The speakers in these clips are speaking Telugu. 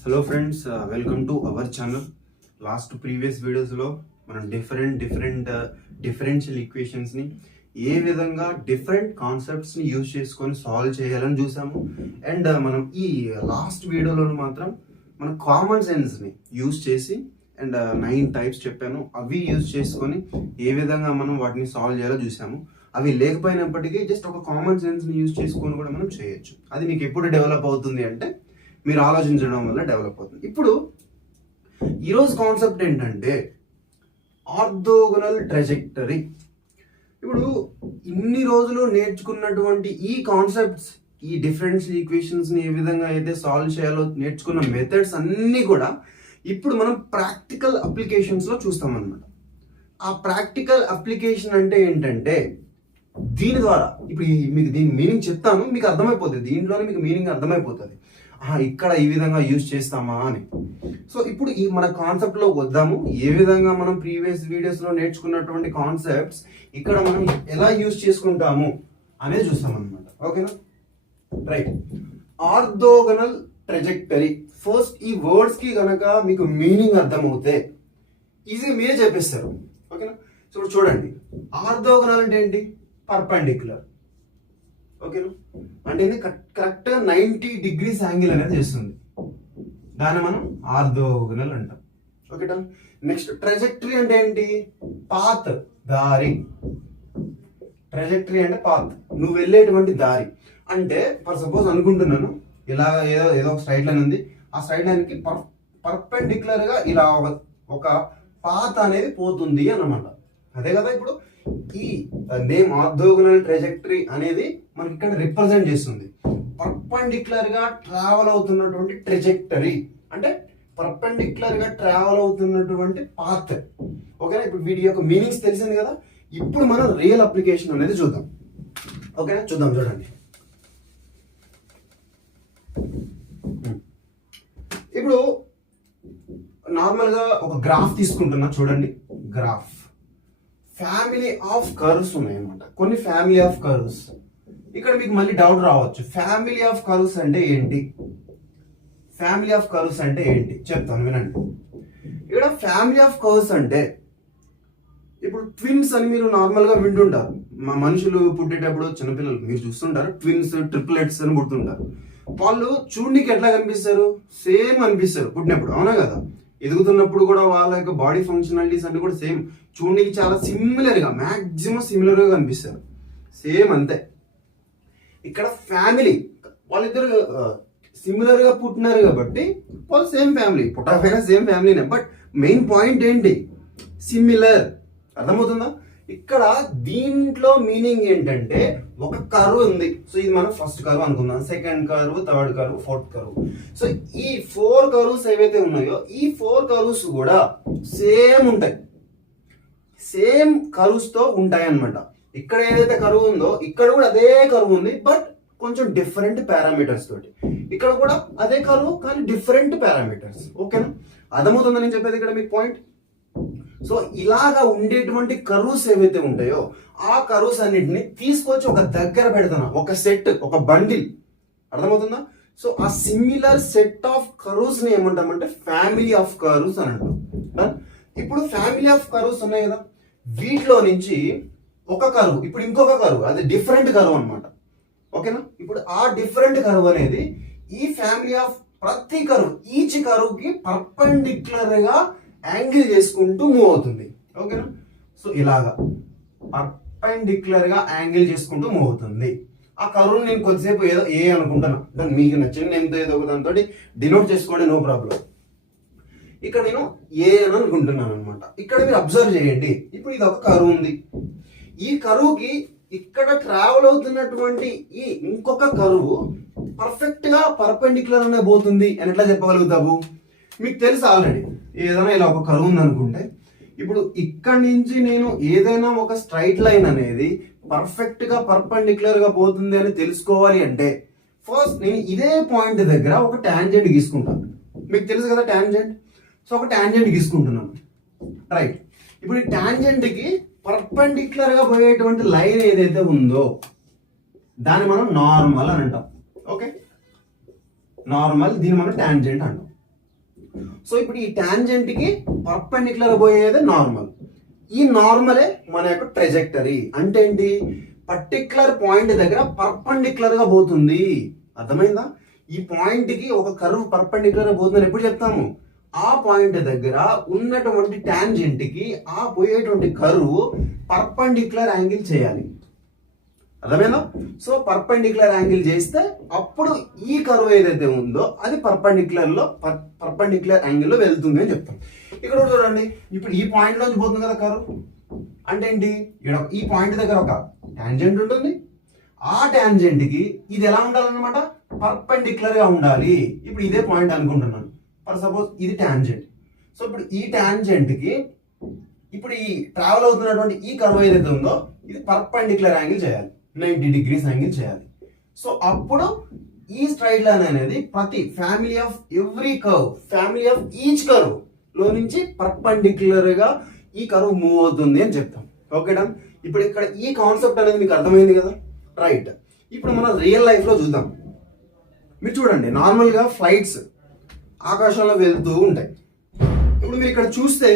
Hello friends, welcome to our channel. Previous వీడియోస్లో మనం డిఫరెన్షియల్ ఈక్వేషన్స్ని ఏ విధంగా డిఫరెంట్ కాన్సెప్ట్స్ని యూజ్ చేసుకొని సాల్వ్ చేయాలని చూసాము. అండ్ మనం ఈ లాస్ట్ వీడియోలో మాత్రం మనం కామన్ సెన్స్ని యూజ్ చేసి అండ్ 9 టైప్స్ చెప్పాను. అవి యూజ్ చేసుకొని ఏ విధంగా మనం వాటిని సాల్వ్ చేయాలో చూసాము. అవి లేకపోయినప్పటికీ జస్ట్ ఒక కామన్ సెన్స్ని యూజ్ చేసుకొని కూడా మనం చేయొచ్చు. అది మీకు ఎప్పుడు డెవలప్ అవుతుంది అంటే మీరు ఆలోచించడం వల్ల డెవలప్ అవుతుంది. ఇప్పుడు ఈరోజు కాన్సెప్ట్ ఏంటంటే ఆర్థోగోనల్ ట్రాజెక్టరీ. ఇప్పుడు ఇన్ని రోజులు నేర్చుకున్నటువంటి ఈ కాన్సెప్ట్స్, ఈ డిఫరెన్షియల్ ఈక్వేషన్స్ని ఏ విధంగా అయితే సాల్వ్ చేయాలో నేర్చుకున్న మెథడ్స్ అన్నీ కూడా ఇప్పుడు మనం ప్రాక్టికల్ అప్లికేషన్స్లో చూస్తామన్నమాట. ఆ ప్రాక్టికల్ అప్లికేషన్ అంటే ఏంటంటే దీని ద్వారా ఇప్పుడు మీకు దీని మీనింగ్ చెప్తాను, మీకు అర్థమైపోతుంది. దీంట్లోనే మీకు మీనింగ్ అర్థమైపోతుంది, ఇక్కడ ఈ విధంగా యూజ్ చేస్తామా అని. సో ఇప్పుడు ఈ మన కాన్సెప్ట్లో వద్దాము. ఏ విధంగా మనం ప్రీవియస్ వీడియోస్లో నేర్చుకున్నటువంటి కాన్సెప్ట్స్ ఇక్కడ మనం ఎలా యూజ్ చేసుకుంటాము అనేది చూస్తాం అనమాట. ఓకేనా? రైట్. Orthogonal trajectory. ఫస్ట్ ఈ వర్డ్స్ కి గనక మీకు మీనింగ్ అర్థమవుతే ఈజీ మీరే చెప్పేస్తారు. ఓకేనా? సో చూడండి, ఆర్థోగోనల్ అంటే ఏంటి? పర్పెండిక్యులర్. ఓకేనా? అంటే ఇది కరెక్ట్గా 90 degrees యాంగిల్ అనేది చేస్తుంది. దాన్ని మనం ఆర్థోగోనల్ అంటాం. ఓకేనా? నెక్స్ట్ ట్రాజెక్టరీ అంటే ఏంటి? పాత్, దారి. ట్రాజెక్టరీ అంటే పాత్, నువ్వు వెళ్ళేటువంటి దారి. అంటే ఫర్ సపోజ్ అనుకుంటున్నాను, ఇలా ఏదో ఒక స్ట్రైట్ లైన్ ఉంది, ఆ స్ట్రైట్ లైన్ కి పర్పెండిక్యులర్ గా ఇలా ఒక పాత్ అనేది పోతుంది అన్నమాట. అదే కదా ఇప్పుడు ఈ నేమ్ ఆర్థోగోనల్ ట్రాజెక్టరీ అనేది మనకి ఇక్కడ రిప్రజెంట్ చేస్తుంది. పర్పెండిక్యులర్ గా ట్రావెల్ అవుతున్నటువంటి ట్రాజెక్టరీ అంటే పర్పెండిక్యులర్ గా ట్రావెల్ అవుతున్నటువంటి పాత్. ఓకేనా? ఇప్పుడు వీటి యొక్క మీనింగ్స్ తెలిసింది కదా. ఇప్పుడు మనం రియల్ అప్లికేషన్ అనేది చూద్దాం. ఓకేనా? చూద్దాం. చూడండి, ఇప్పుడు నార్మల్ గా ఒక గ్రాఫ్ తీసుకుంటున్నా. చూడండి, గ్రాఫ్ ఫ్యామిలీ ఆఫ్ కర్వ్స్ ఉన్నాయన్నమాట. కొన్ని ఫ్యామిలీ ఆఫ్ కర్వ్స్. ఇక్కడ మీకు మళ్ళీ డౌట్ రావచ్చు, ఫ్యామిలీ ఆఫ్ కర్వ్స్ అంటే ఏంటి? ఫ్యామిలీ ఆఫ్ కర్వ్స్ అంటే ఏంటి చెప్తాను, వినండి. ఇక్కడ ఫ్యామిలీ ఆఫ్ కర్వ్స్ అంటే ఇప్పుడు ట్విన్స్ అని మీరు నార్మల్ గా వింటుంటారు. మా మనుషులు పుట్టేటప్పుడు చిన్నపిల్లలు మీరు చూస్తుంటారు, ట్విన్స్, ట్రిప్లెట్స్ అని పుడుతుంటారు. వాళ్ళు చూడడానికి ఎట్లా కనిపిస్తారు? సేమ్ అనిపిస్తారు పుట్టినప్పుడు, అవునా కదా? ఎదుగుతున్నప్పుడు కూడా వాళ్ళ యొక్క బాడీ ఫంక్షనాలిటీస్ అన్ని కూడా సేమ్, చూడడానికి చాలా సిమిలర్ గా, మాక్సిమం సిమిలర్ గా కనిపిస్తారు. సేమ్ అంతే. ఇక్కడ ఫ్యామిలీ, వాళ్ళిద్దరు సిమిలర్ గా పుట్టినారు కాబట్టి వాళ్ళు సేమ్ ఫ్యామిలీ, పుట్టకపోయినా సేమ్ ఫ్యామిలీనే. బట్ మెయిన్ పాయింట్ ఏంటి? సిమిలర్. అర్థమవుతుందా? ఇక్కడ దీంట్లో మీనింగ్ ఏంటంటే ఒక కర్వ్ ఉంది. సో ఇది మనం ఫస్ట్ కర్వ్ అనుకుందాం, second curve, third curve, fourth curve. So ఈ 4 కర్వ్స్ ఏవైతే ఉన్నాయో ఈ 4 కర్వ్స్ కూడా సేమ్ ఉంటాయి, సేమ్ కర్వ్స్ తో ఉంటాయి అన్నమాట. ఇక్కడ ఏదైతే కర్వ్ ఉందో ఇక్కడ కూడా అదే కర్వ్ ఉంది, బట్ కొంచెం డిఫరెంట్ పారామీటర్స్ తోటి. ఇక్కడ కూడా అదే కర్వ్ కానీ డిఫరెంట్ పారామీటర్స్. ఓకేనా? అర్థమవుతుందని నేను చెప్పేది ఇక్కడ మీకు పాయింట్. సో ఇలాగా ఉండేటువంటి కర్వ్స్ ఏవైతే ఉంటాయో ఆ కర్వ్స్ అన్నిటిని తీసుకొచ్చి ఒక దగ్గర పెడతాను, ఒక సెట్, ఒక బండిల్. అర్థమవుతుందా? సో ఆ సిమిలర్ సెట్ ఆఫ్ కర్వ్స్ ని ఏమంటామంటే ఫ్యామిలీ ఆఫ్ కర్వ్స్ అని అంటాం. ఇప్పుడు ఫ్యామిలీ ఆఫ్ కర్వ్స్ ఉన్నాయి కదా, వీటిలో నుంచి ఒక కర్వ్, ఇప్పుడు ఇంకొక కర్వ్, అది డిఫరెంట్ కర్వ్ అనమాట. ఓకేనా? ఇప్పుడు ఆ డిఫరెంట్ కర్వ్ అనేది ఈ ఫ్యామిలీ ఆఫ్ ప్రతి కర్వ్, ఈచ్ కర్వ్ కి పర్పెండిక్యులర్ గా యాంగిల్ చేసుకుంటూ మూవ్ అవుతుంది. ఓకేనా? సో ఇలాగా పర్పెండిక్యులర్ గా యాంగిల్ చేసుకుంటూ మూవ్ అవుతుంది. ఆ కర్వ్ నేను కొద్దిసేపు ఏదో ఏ అనుకుంటాను, దాన్ని మీకు నచ్చిన నేమ్తో ఏదో ఒక దాంతో డినోట్ చేసుకోండి, నో ప్రాబ్లం. ఇక్కడ నేను ఏ అని అనుకుంటున్నాను అనమాట. ఇక్కడ మీరు అబ్జర్వ్ చేయండి, ఇప్పుడు ఇది ఒక కర్వ్ ఉంది. ఈ కర్వ్ కి ఇక్కడ ట్రావెల్ అవుతున్నటువంటి ఈ ఇంకొక కర్వ్ పర్ఫెక్ట్ గా పర్పెండిక్యులర్ అనే పోతుంది అని ఎట్లా చెప్పగలుగుతావు? మీకు తెలుసు ఆల్రెడీ. ఏదైనా ఇలా ఒక కర్వ్ ఉంది అనుకుంటే, ఇప్పుడు ఇక్కడి నుంచి నేను ఏదైనా ఒక స్ట్రైట్ లైన్ అనేది పర్ఫెక్ట్ గా పర్పెండిక్యులర్ గా పోతుంది అని తెలుసుకోవాలి అంటే ఫస్ట్ నేను ఇదే పాయింట్ దగ్గర ఒక టాంజెంట్ గీసుకుంటాను. మీకు తెలుసు కదా టాంజెంట్. సో ఒక టాంజెంట్ గీసుకుంటున్నాను. రైట్. ఇప్పుడు ఈ టాంజెంట్ కి పర్పెండిక్యులర్ గా పోయేటువంటి లైన్ ఏదైతే ఉందో దాన్ని మనం నార్మల్ అని అంటాం. ఓకే? నార్మల్, దీన్ని మనం టాంజెంట్ అంటాం. సో ఇప్పుడు ఈ టాంజెంట్ కి పర్పెండిక్యులర్ పోయేది నార్మల్. ఈ నార్మలే మన యొక్క ట్రెజెక్టరీ. అంటే ఏంటి? పర్టిక్యులర్ పాయింట్ దగ్గర పర్పెండిక్యులర్ గా పోతుంది. అర్థమైందా? ఈ పాయింట్ కి ఒక కర్వ్ పర్పెండిక్యులర్ గా పోతుందని ఎప్పుడు చెప్తాము? ఆ పాయింట్ దగ్గర ఉన్నటువంటి టాంజెంట్ కి ఆ పోయేటువంటి కర్వ్ పర్పెండిక్యులర్ యాంగిల్ చేయాలి. అర్థమైందా? సో పర్పెండిక్యులర్ యాంగిల్ చేస్తే అప్పుడు ఈ కర్వ్ ఏదైతే ఉందో అది పర్పెండిక్యులర్ యాంగిల్ లో వెళ్తుంది అని చెప్తాం. ఇక్కడ చూడండి, ఇప్పుడు ఈ పాయింట్ లోంచి పోతుంది కదా కర్వ్. అంటే ఏంటి? ఇక్కడ ఈ పాయింట్ దగ్గర ఒక టాంజెంట్ ఉంటుంది. ఆ టాంజెంట్ కి ఇది ఎలా ఉండాలన్నమాట? పర్పెండిక్యులర్ గా ఉండాలి. ఇప్పుడు ఇదే పాయింట్ అనుకుంటున్నాను. ఫర్ సపోజ్ ఇది టాంజెంట్. సో ఇప్పుడు ఈ టాంజెంట్ కి ఇప్పుడు ఈ ట్రావెల్ అవుతున్నటువంటి ఈ కర్వ్ ఏదైతే ఉందో ఇది పర్పెండిక్యులర్ యాంగిల్ చేయాలి, 90 degrees యాంగిల్ చేయాలి. సో అప్పుడు ఈ స్ట్రైట్ లైన్ అనేది ప్రతి family of every curve, family of each curve లో నుంచి పర్పెండిక్యులర్ గా ఈ కర్వ్ మూవ్ అవుతుంది అని చెప్తాం. Okay done. ఇప్పుడు ఇక్కడ ఈ కాన్సెప్ట్ అనేది మీకు అర్థమైంది కదా? రైట్. ఇప్పుడు మనం రియల్ లైఫ్ లో చూద్దాం. మీరు చూడండి, నార్మల్ గా ఫ్లైట్స్ ఆకాశంలో వెళ్తూ ఉంటాయి. ఇప్పుడు మీరు ఇక్కడ చూస్తే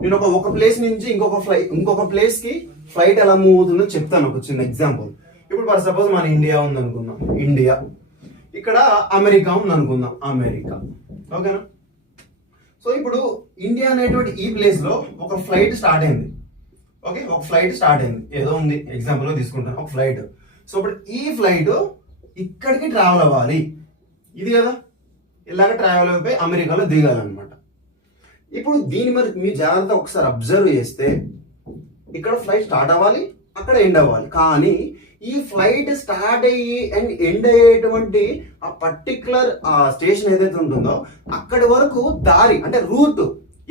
నేను ఒక ప్లేస్ నుంచి ఇంకొక ప్లేస్ కి ఫ్లైట్ ఎలా మూవ్ అవుతుందో చెప్తాను. ఒక చిన్న ఎగ్జాంపుల్. ఇప్పుడు ఫర్ సపోజ్ మన ఇండియా ఉంది అనుకుందాం, ఇండియా. ఇక్కడ అమెరికా ఉంది అనుకుందాం, అమెరికా. ఓకేనా? సో ఇప్పుడు ఇండియా అనేటువంటి ఈ ప్లేస్ లో ఒక ఫ్లైట్ స్టార్ట్ అయింది. ఓకే, ఒక ఫ్లైట్ స్టార్ట్ అయింది, ఏదో ఉంది ఎగ్జాంపుల్ గా తీసుకుంటాను, ఒక ఫ్లైట్. సో ఇప్పుడు ఈ ఫ్లైట్ ఇక్కడికి ట్రావెల్ అవ్వాలి, ఇది కదా, ఇలాగ ట్రావెల్ అయిపోయి అమెరికాలో దిగాలన్నమాట. ఇప్పుడు దీన్ని మరి మీరు జాగ్రత్త ఒకసారి అబ్జర్వ్ చేస్తే ఇక్కడ ఫ్లైట్ స్టార్ట్ అవ్వాలి, అక్కడ ఎండ్ అవ్వాలి. కానీ ఈ ఫ్లైట్ స్టార్ట్ అయ్యి అండ్ ఎండ్ అయ్యేటువంటి ఆ పర్టికులర్ స్టేషన్ ఏదైతే ఉంటుందో అక్కడి వరకు దారి అంటే రూట్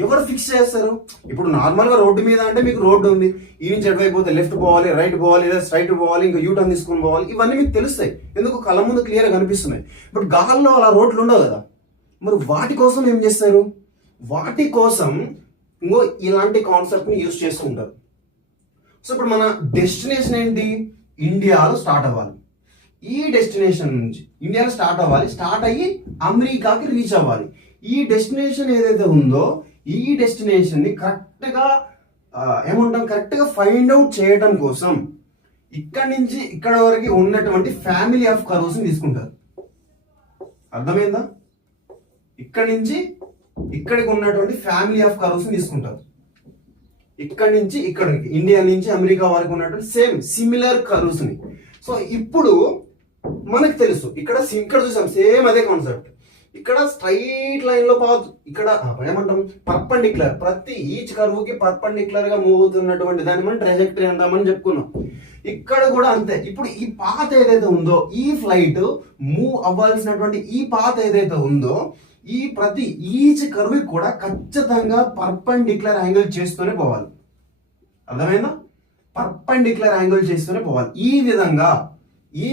ఎవరు ఫిక్స్ చేస్తారు? ఇప్పుడు నార్మల్ గా రోడ్డు మీద అంటే మీకు రోడ్డు ఉంది, ఈ నుంచి ఎటువైపోతే లెఫ్ట్ పోవాలి, రైట్ పోవాలి, లేదా స్ట్రైట్ పోవాలి, ఇంకా యూటర్న్ తీసుకొని పోవాలి, ఇవన్నీ మీకు తెలుస్తాయి. ఎందుకు? కళ్ళ ముందు క్లియర్ గా కనిపిస్తున్నాయి. బట్ గాల్లో అలా రోడ్లు ఉండవు కదా. మరి వాటి కోసం ఏం చేస్తారు? వాటి కోసం ఇంకో ఇలాంటి కాన్సెప్ట్ ని యూజ్ చేసుకుంటారు. సో ఇప్పుడు మన డెస్టినేషన్ ఏంటి? ఇండియాలో స్టార్ట్ అవ్వాలి. ఈ డెస్టినేషన్ నుంచి ఇండియాలో స్టార్ట్ అవ్వాలి, స్టార్ట్ అయ్యి అమెరికాకి రీచ్ అవ్వాలి. ఈ డెస్టినేషన్ ఏదైతే ఉందో ఈ డెస్టినేషన్ ని కరెక్ట్ గా ఫైండ్ అవుట్ చేయడం కోసం ఇక్కడ నుంచి ఇక్కడ వరకు ఉన్నటువంటి ఫ్యామిలీ ఆఫ్ కర్వ్స్ ని తీసుకుంటారు. అర్థమైందా? ఇక్కడ నుంచి ఇక్కడికి ఉన్నటువంటి ఫ్యామిలీ ఆఫ్ కర్వ్స్ ని తీసుకుంటారు. ఇక్కడ నుంచి ఇక్కడికి, ఇండియా నుంచి అమెరికా వరకు ఉన్నటువంటి సేమ్ సిమిలర్ కర్వ్స్ ని. సో ఇప్పుడు మనకు తెలుసు, ఇక్కడ చూసాం సేమ్ అదే కాన్సెప్ట్. ఇక్కడ స్ట్రైట్ లైన్ లో పాత్, ఇక్కడ ఏమంటాం? పర్పెండిక్యులర్. ప్రతి ఈచ్ కర్వ్ కి పర్పెండిక్యులర్ గా మూవ్ అవుతున్నటువంటి దాన్ని మనం ట్రాజెక్టరీ అంటామని చెప్పుకున్నాం. ఇక్కడ కూడా అంతే. ఇప్పుడు ఈ పాత్ ఏదైతే ఉందో, ఈ ఫ్లైట్ మూవ్ అవ్వాల్సినటువంటి ఈ పాత్ ఏదైతే ఉందో ఈ ప్రతి ఈచ్ కర్వ్ కూడా ఖచ్చితంగా పర్పెండిక్యులర్ యాంగిల్ చేస్తూనే పోవాలి. అర్థమైందా? పర్పెండిక్యులర్ యాంగిల్ చేస్తూనే పోవాలి. ఈ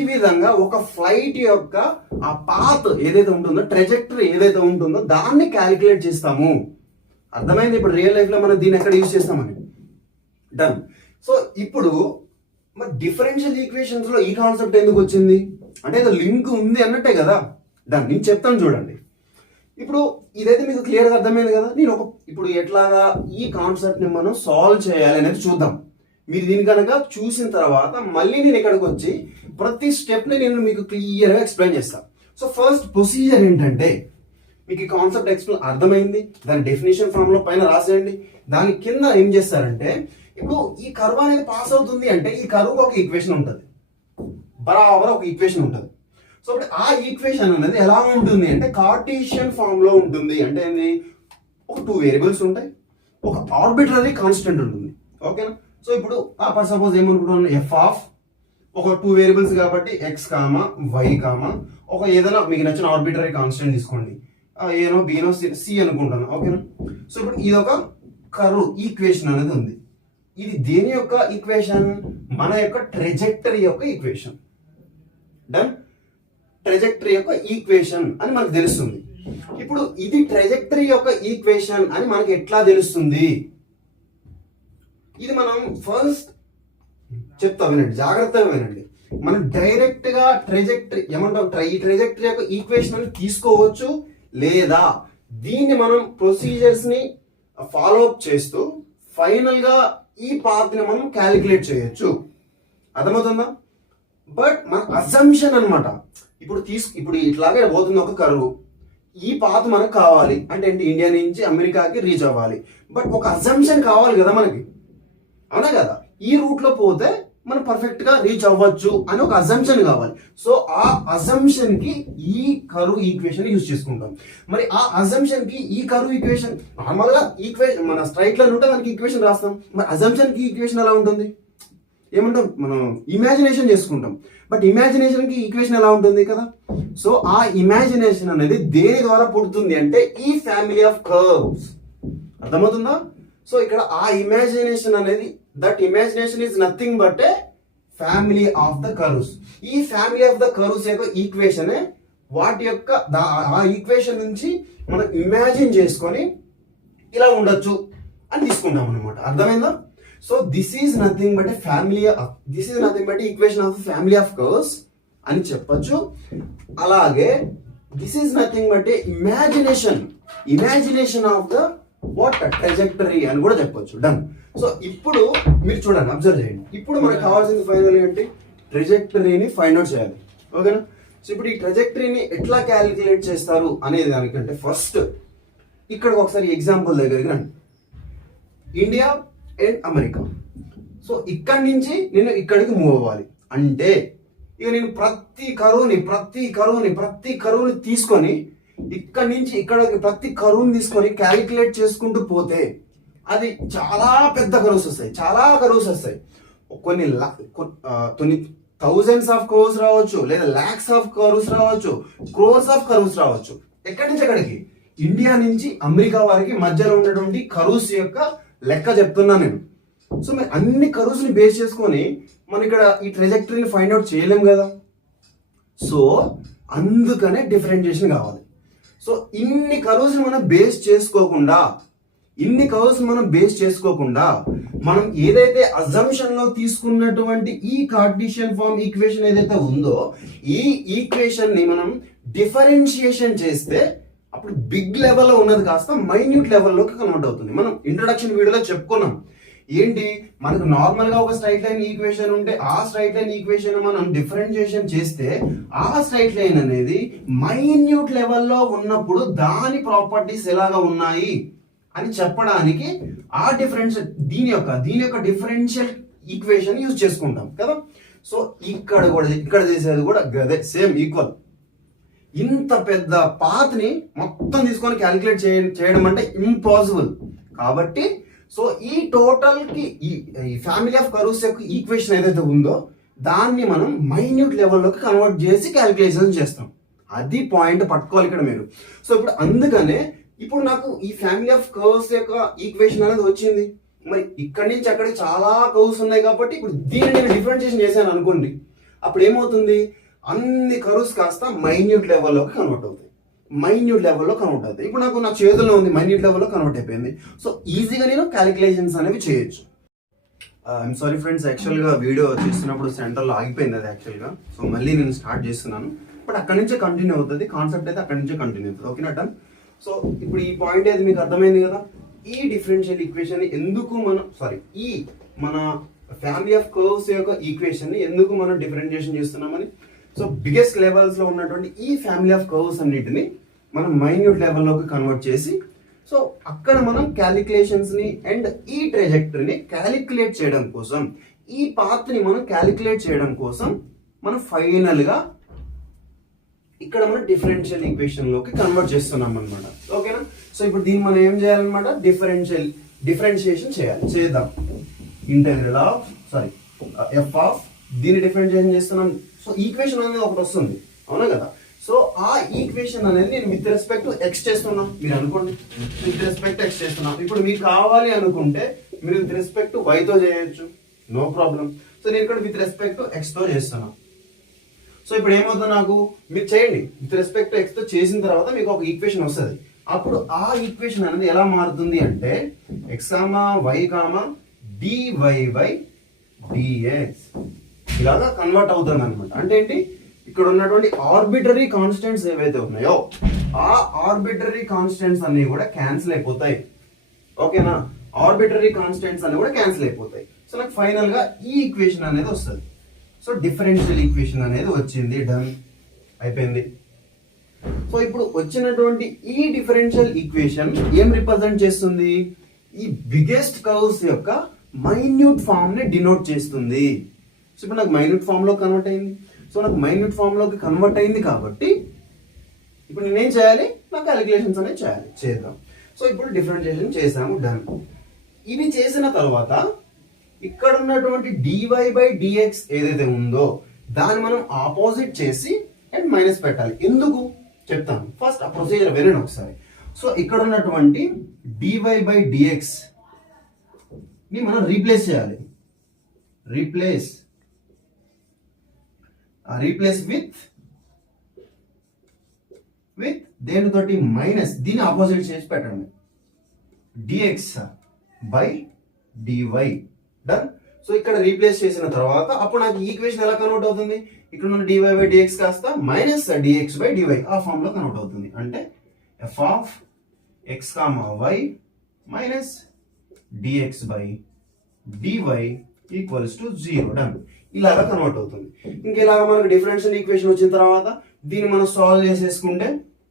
విధంగా ఒక ఫ్లైట్ యొక్క ఆ పాత్ ఏదైతే ఉంటుందో, ట్రెజెక్టరీ ఏదైతే ఉంటుందో దాన్ని క్యాలిక్యులేట్ చేస్తాము. అర్థమైంది? ఇప్పుడు రియల్ లైఫ్ లో మనం దీన్ని ఎక్కడ యూజ్ చేస్తామని. డన్. సో ఇప్పుడు మరి డిఫరెన్షియల్ ఈక్వేషన్స్ లో ఈ కాన్సెప్ట్ ఎందుకు వచ్చింది అంటే ఏదో లింక్ ఉంది అన్నట్టే కదా. డన్. నేను చెప్తాను చూడండి. ఇప్పుడు ఇదైతే మీకు క్లియర్ గా అర్థమైంది కదా. నేను ఇప్పుడు ఎట్లాగా ఈ కాన్సెప్ట్ ని మనం సాల్వ్ చేయాలి అనేది చూద్దాం. మీరు దీని కనుక చూసిన తర్వాత మళ్ళీ నేను ఇక్కడికి వచ్చి ప్రతి స్టెప్ ని నేను మీకు క్లియర్ గా ఎక్స్ప్లెయిన్ చేస్తాను. సో ఫస్ట్ ప్రొసీజర్ ఏంటంటే, మీకు ఈ కాన్సెప్ట్ ఎక్స్ప్లెయిన్ అర్థమైంది, దాని డెఫినేషన్ ఫామ్ లో పైన రాసేయండి. దాని కింద ఏం చేస్తారంటే, ఇప్పుడు ఈ కర్వ్ అనేది పాస్ అవుతుంది అంటే ఈ కర్వ్ ఒక ఈక్వేషన్ ఉంటుంది, బరాబర్ ఒక ఈక్వేషన్ ఉంటుంది. సో ఇప్పుడు ఆ ఈక్వేషన్ అనేది ఎలా ఉంటుంది అంటే కార్టీషియన్ ఫామ్ లో ఉంటుంది. అంటే ఏంది? ఒక 2 వేరియబుల్స్ ఉంటాయి, ఒక ఆర్బిట్రరీ కాన్స్టెంట్ ఉంటుంది. ఓకేనా? సో ఇప్పుడు ఫర్ సపోజ్ ఏమనుకుంటున్నాను, ఎఫ్ ఆఫ్ ఒక 2 వేరియబుల్స్ కాబట్టి ఎక్స్ కామా వై కామా ఒక ఏదైనా మీకు నచ్చిన ఆర్బిట్రరీ కాన్స్టెంట్ తీసుకోండి, ఏనో బీనో సి అనుకుంటాను. ఓకేనా? సో ఇప్పుడు ఇది ఒక కర్వ్ ఈక్వేషన్ అనేది ఉంది. ఇది దేని యొక్క ఈక్వేషన్? మన యొక్క ట్రెజెక్టరీ యొక్క ఈక్వేషన్. డన్. ట్రెజెక్టరీ యొక్క ఈక్వేషన్ అని మనకు తెలుస్తుంది. ఇప్పుడు ఇది ట్రెజెక్టరీ యొక్క ఈక్వేషన్ అని మనకి ఎట్లా తెలుస్తుంది? ఇది మనం ఫస్ట్ చెప్తా వినండి, జాగ్రత్తగా వినండి. మనం డైరెక్ట్ గా ట్రెజెక్టరీ ఏమంటాం, ఈ ట్రెజెక్టరీ యొక్క ఈక్వేషన్ అని తీసుకోవచ్చు, లేదా దీన్ని మనం ప్రొసీజర్స్ ని ఫాలో అప్ చేస్తూ ఫైనల్ గా ఈ పాత్ ని మనం క్యాలిక్యులేట్ చేయొచ్చు. అర్థమవుతుందా? బట్ మన అజంప్షన్ అన్నమాట. ఇప్పుడు ఇట్లాగే పోతుంది ఒక కరువు. ఈ పాత్ మనకు కావాలి అంటే ఏంటి, ఇండియా నుంచి అమెరికాకి రీచ్ అవ్వాలి. బట్ ఒక అజంప్షన్ కావాలి కదా మనకి, అవునా కదా? ఈ రూట్ లో పోతే మనం పర్ఫెక్ట్ గా రీచ్ అవ్వచ్చు అని ఒక అజంప్షన్ కావాలి. సో ఆ అజంప్షన్ కి ఈ కరువు ఈక్వేషన్ యూజ్ చేసుకుంటాం. మరి ఆ అజంప్షన్ కి ఈ కరువు ఈక్వేషన్ నార్మల్ గా ఈక్వేషన్ మన స్ట్రైట్ లైన్ ఉంటే దానికి ఈక్వేషన్ రాస్తాం. మరి అజంప్షన్ కి ఈక్వేషన్ ఎలా ఉంటుంది? ఏమంటాం, మనం ఇమాజినేషన్ చేసుకుంటాం. బట్ ఇమాజినేషన్ కి ఈక్వేషన్ ఎలా ఉంటుంది కదా? సో ఆ ఇమాజినేషన్ అనేది దేని ద్వారా పుడుతుంది అంటే ఈ ఫ్యామిలీ ఆఫ్ కర్వ్స్. అర్థమవుతుందా? సో ఇక్కడ ఆ ఇమాజినేషన్ అనేది, that imagination is nothing but A family of the curves. ఈ ఫ్యామిలీ ఆఫ్ ద కర్వ్స్ యొక్క ఈక్వేషన్ వాటి యొక్క ఆ ఈక్వేషన్ నుంచి మనం ఇమాజిన్ చేసుకొని ఇలా ఉండొచ్చు అని తీసుకుంటాం అనమాట. అర్థమైందా? So this is nothing but equation of family of cups అని చెప్పొచ్చు. అలాగే this is nothing but imagination of the what trajectory అని కూడా చెప్పొచ్చు. డన్. సో ఇప్పుడు మీరు చూడండి, అబ్జర్వ్ చేయండి. ఇప్పుడు మనకు కావాల్సింది ఫైనల్ ఏంటి? ట్రాజెక్టరీని ఫైండ్ అవుట్ చేయాలి. ఓకేనా? సో ఇప్పుడు ఈ ట్రాజెక్టరీని ఎట్లా క్యాలిక్యులేట్ చేస్తారు అనేది దానికంటే ఫస్ట్ ఇక్కడ ఒకసారి ఎగ్జాంపుల్ దగ్గరికి రండి. India and America. సో ఇక్కడి నుంచి నేను ఇక్కడికి మూవ్ అవ్వాలి అంటే ఇక నేను ప్రతి కరువుని తీసుకొని ఇక్కడి నుంచి ఇక్కడికి ప్రతి కరువుని తీసుకొని క్యాలిక్యులేట్ చేసుకుంటూ పోతే అది చాలా పెద్ద కరువుస్ వస్తాయి. కొన్ని థౌజండ్స్ ఆఫ్ కర్వ్స్ రావచ్చు, లేదా లాక్స్ ఆఫ్ కర్వ్స్ రావచ్చు, క్రోర్స్ ఆఫ్ కర్వ్స్ రావచ్చు. ఎక్కడి నుంచి ఎక్కడికి? ఇండియా నుంచి అమెరికా వారికి మధ్యలో ఉన్నటువంటి కర్వ్స్ యొక్క లెక్క చెప్తున్నా నేను. సో మరి అన్ని కర్వ్స్ ని బేస్ చేసుకొని మనం ఇక్కడ ఈ ట్రాజెక్టరీని ఫైండ్ అవుట్ చేయలేం కదా. సో అందుకనే డిఫరెన్షియేషన్ కావాలి. సో ఇన్ని కర్వ్స్ మనం బేస్ చేసుకోకుండా మనం ఏదైతే అజంప్షన్ లో తీసుకున్నటువంటి ఈ కార్టీషియన్ ఫార్మ్ ఈక్వేషన్ ఏదైతే ఉందో ఈ ఈక్వేషన్ ని మనం డిఫరెన్షియేషన్ చేస్తే అప్పుడు బిగ్ లెవెల్లో ఉన్నది కాస్త మైన్యూట్ లెవెల్లోకి కన్వర్ట్ అవుతుంది. మనం ఇంట్రొడక్షన్ వీడియోలో చెప్పుకున్నాం. ఏంటి, మనకు నార్మల్ గా ఒక స్ట్రైట్ లైన్ ఈక్వేషన్ ఉంటే ఆ స్ట్రైట్ లైన్ ఈక్వేషన్ మనం డిఫరెన్షియేషన్ చేస్తే ఆ స్ట్రైట్ లైన్ అనేది మైన్యూట్ లెవెల్లో ఉన్నప్పుడు దాని ప్రాపర్టీస్ ఎలాగా ఉన్నాయి అని చెప్పడానికి ఆ దీని యొక్క డిఫరెన్షియల్ ఈక్వేషన్ యూజ్ చేసుకుంటాం కదా. సో ఇక్కడ చేసేది కూడా అదే సేమ్ ఈక్వల్. ఇంత పెద్ద పాత్ ని మొత్తం తీసుకొని క్యాలిక్యులేట్ చేయడం అంటే ఇంపాసిబుల్. కాబట్టి సో ఈ టోటల్ కి ఈ ఫ్యామిలీ ఆఫ్ కర్వ్స్ యొక్క ఈక్వేషన్ ఏదైతే ఉందో దాన్ని మనం మైన్యూట్ లెవెల్లోకి కన్వర్ట్ చేసి క్యాలిక్యులేషన్ చేస్తాం. అది పాయింట్ పట్టుకోవాలి ఇక్కడ మీరు. సో ఇప్పుడు అందుకనే ఇప్పుడు నాకు ఈ ఫ్యామిలీ ఆఫ్ కర్వ్స్ యొక్క ఈక్వేషన్ అనేది వచ్చింది. మరి ఇక్కడి నుంచి అక్కడికి చాలా కర్వ్స్ ఉన్నాయి కాబట్టి ఇప్పుడు దీన్ని నేను డిఫరెన్షియేషన్ చేశాను అనుకోండి, అప్పుడు ఏమవుతుంది, అన్ని కర్వ్స్ కాస్త మైన్యూట్ లెవెల్లోకి కన్వర్ట్ అవుతాయి. ఇప్పుడు నా చేతుల్లో ఉంది, మైన్యూట్ లెవెల్లో కన్వర్ట్ అయిపోయింది. సో ఈజీగా నేను క్యాలిక్యులేషన్స్ అనేవి చేయొచ్చు. ఐఎమ్ సారీ ఫ్రెండ్స్, యాక్చువల్గా వీడియో చేస్తున్నప్పుడు సెంటర్లో ఆగిపోయింది అది యాక్చువల్గా. సో మళ్ళీ నేను స్టార్ట్ చేస్తున్నాను. బట్ అక్కడి నుంచే కంటిన్యూ అవుతుంది, కాన్సెప్ట్ అయితే అక్కడి నుంచే కంటిన్యూ అవుతుంది. ఓకేనా? డన్. సో ఇప్పుడు ఈ పాయింట్ అయితే మీకు అర్థమైంది కదా. ఈ డిఫరెన్షియల్ ఈక్వేషన్ ఎందుకు మన ఫ్యామిలీ ఆఫ్ కర్వ్స్ యొక్క ఈక్వేషన్ ని ఎందుకు మనం డిఫరెన్షియేషన్ చేస్తున్నామని. సో బిగ్గెస్ట్ లెవెల్స్ లో ఉన్నటువంటి ఈ ఫ్యామిలీ ఆఫ్ కర్వ్స్ అన్నిటిని మనం మైన్యూట్ లెవెల్లోకి కన్వర్ట్ చేసి సో అక్కడ మనం క్యాలిక్యులేషన్స్ ని అండ్ ఈ ట్రాజెక్టరీని క్యాలిక్యులేట్ చేయడం కోసం, ఈ పాత్ ని మనం క్యాలిక్యులేట్ చేయడం కోసం మనం ఫైనల్ గా ఇక్కడ మనం డిఫరెన్షియల్ ఈక్వేషన్ లోకి కన్వర్ట్ చేస్తున్నాం అనమాట. ఓకేనా? సో ఇప్పుడు దీన్ని మనం ఏం చేయాలన్నమాట, డిఫరెన్షియేషన్ చేద్దాం. ఇంటెగ్రల్ ఆఫ్ ఎఫ్ ఆఫ్ దీన్ని డిఫరెన్షియేషన్ చేస్తున్నాం. సో ఈక్వేషన్ అనేది ఒకటి వస్తుంది, అవునా కదా. సో ఆ ఈక్వేషన్ అనేది నేను విత్ రెస్పెక్ట్ టు ఎక్స్ చేస్తున్నా, మీరు అనుకోండి విత్ రెస్పెక్ట్ ఎక్స్ చేస్తున్నా. ఇప్పుడు మీకు కావాలి అనుకుంటే మీరు విత్ రెస్పెక్ట్ టు వైతో చేయొచ్చు, నో ప్రాబ్లం. సో నేను ఇక్కడ విత్ రెస్పెక్ట్ టు ఎక్స్ తో చేస్తున్నా. సో ఇప్పుడు ఏమవుతుంది, నాకు మీరు చేయండి విత్ రెస్పెక్ట్ టు ఎక్స్ తో చేసిన తర్వాత మీకు ఒక ఈక్వేషన్ వస్తుంది. అప్పుడు ఆ ఈక్వేషన్ అనేది ఎలా మారుతుంది అంటే x comma y comma dy by dx ఇలాగా కన్వర్ట్ అవుతుంది అనమాట. అంటే ఏంటి, ఇక్కడ ఉన్నటువంటి ఆర్బిటరీ కాన్స్టెంట్స్ ఏవైతే ఉన్నాయో ఆ ఆర్బిటరీ కాన్స్టెంట్స్ అన్ని కూడా క్యాన్సిల్ అయిపోతాయి. ఓకేనా, ఆర్బిటరీ కాన్స్టెంట్స్ అన్ని కూడా క్యాన్సిల్ అయిపోతాయి. సో నాకు ఫైనల్ గా ఈ ఈక్వేషన్ అనేది వస్తుంది. సో డిఫరెన్షియల్ ఈక్వేషన్ అనేది వచ్చింది, డన్ అయిపోయింది. సో ఇప్పుడు వచ్చినటువంటి ఈ డిఫరెన్షియల్ ఈక్వేషన్ ఏం రిప్రజెంట్ చేస్తుంది? ఈ బిగ్గెస్ట్ కర్వ్స్ యొక్క మైన్యూట్ ఫామ్ ని డినోట్ చేస్తుంది. సో ఇప్పుడు నాకు మైన్యూట్ ఫామ్ లో కన్వర్ట్ అయింది. సో నాకు మైన్యూట్ ఫామ్ లోకి కన్వర్ట్ అయింది కాబట్టి ఇప్పుడు నేనేం చేయాలి? నా క్యాలిక్యులేషన్స్ అనేది చేద్దాం. సో ఇప్పుడు డిఫరెన్షియేషన్ చేసాము, డన్. ఇవి చేసిన తర్వాత ఇక్కడ ఉన్నటువంటి dy/dx ఏదైతే ఉందో దాన్ని మనం ఆపోజిట్ చేసి అండ్ మైనస్ పెట్టాలి. ఎందుకు చెప్తాను, ఫస్ట్ ఆ ప్రొసీజర్ వినండి ఒకసారి. సో ఇక్కడ ఉన్నటువంటి dy/dx ని మనం రీప్లేస్ చేయాలి. రీప్లేస్ విత్ దేనితోటి? మైనస్. దీన్ని ఆపోజిట్ చేసి పెట్టండి, dx/dy, డన్. సో ఇక్కడ రీప్లేస్ చేసిన తర్వాత అప్పుడు నాకు ఈక్వేషన్ ఎలా కన్వర్ట్ అవుతుంది? ఇక్కడ ఉన్న dy/dx కాస్త మైనస్ dx/dy ఆ ఫామ్ లో కన్వర్ట్ అవుతుంది. అంటే f(x, y) minus dx/dy equals to 0, done. ఇలాగా కన్వర్ట్ అవుతుంది. ఇంకెలాగా మనకు డిఫరెన్షియల్ ఈక్వేషన్ వచ్చిన తర్వాత దీన్ని మనం సాల్వ్ చేసేసుకుంటే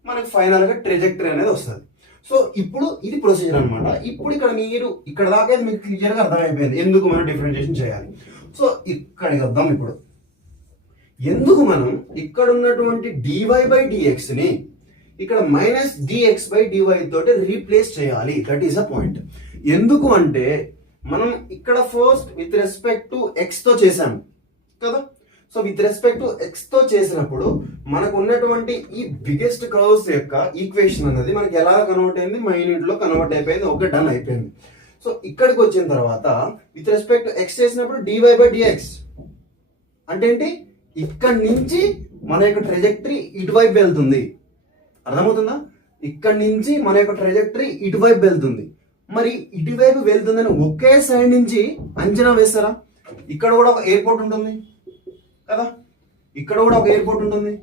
మనకు ఫైనల్ గా ట్రెజెక్టరీ అనేది వస్తుంది. సో ఇప్పుడు ఇది ప్రొసీజర్ అనమాట. ఇప్పుడు ఇక్కడ దాకా మీకు క్లియర్ గా అర్థమైపోయింది ఎందుకు మనం డిఫరెన్షియేషన్ చేయాలి. సో ఇక్కడికి వద్దాం. ఇప్పుడు ఎందుకు మనం ఇక్కడ ఉన్నటువంటి dy/dx ని ఇక్కడ మైనస్ dx/dy తోటి రీప్లేస్ చేయాలి? That is a point. ఎందుకు అంటే మనం ఇక్కడ first with respect to x తో చేసాము కదా. So with respect to x తో చేసినప్పుడు మనకు ఉన్నటువంటి ఈ బిగ్గెస్ట్ కర్వ్స్ యొక్క ఈక్వేషన్ అనేది మనకి ఎలా కన్వర్ట్ అయింది? మైన్యూట్ లో కన్వర్ట్ అయిపోయింది. ఓకే, డన్ అయిపోయింది. సో ఇక్కడికి వచ్చిన తర్వాత విత్ రెస్పెక్ట్ టు ఎక్స్ చేసినప్పుడు dy/dx అంటే ఏంటి? ఇక్కడ నుంచి మన యొక్క ట్రెజెక్టరీ ఇటువైపు వెళ్తుంది. అర్థమవుతుందా? ఇక్కడ నుంచి మన యొక్క ట్రెజెక్టరీ ఇటువైపు వెళ్తుంది. మరి ఇటువైపు వెళ్తుందని ఒకే సైడ్ నుంచి అంచనా వేస్తారా? ఇక్కడ కూడా ఒక ఎయిర్పోర్ట్ ఉంటుంది కదా, ఇక్కడ కూడా ఒక ఎయిర్పోర్ట్ ఉంటుంది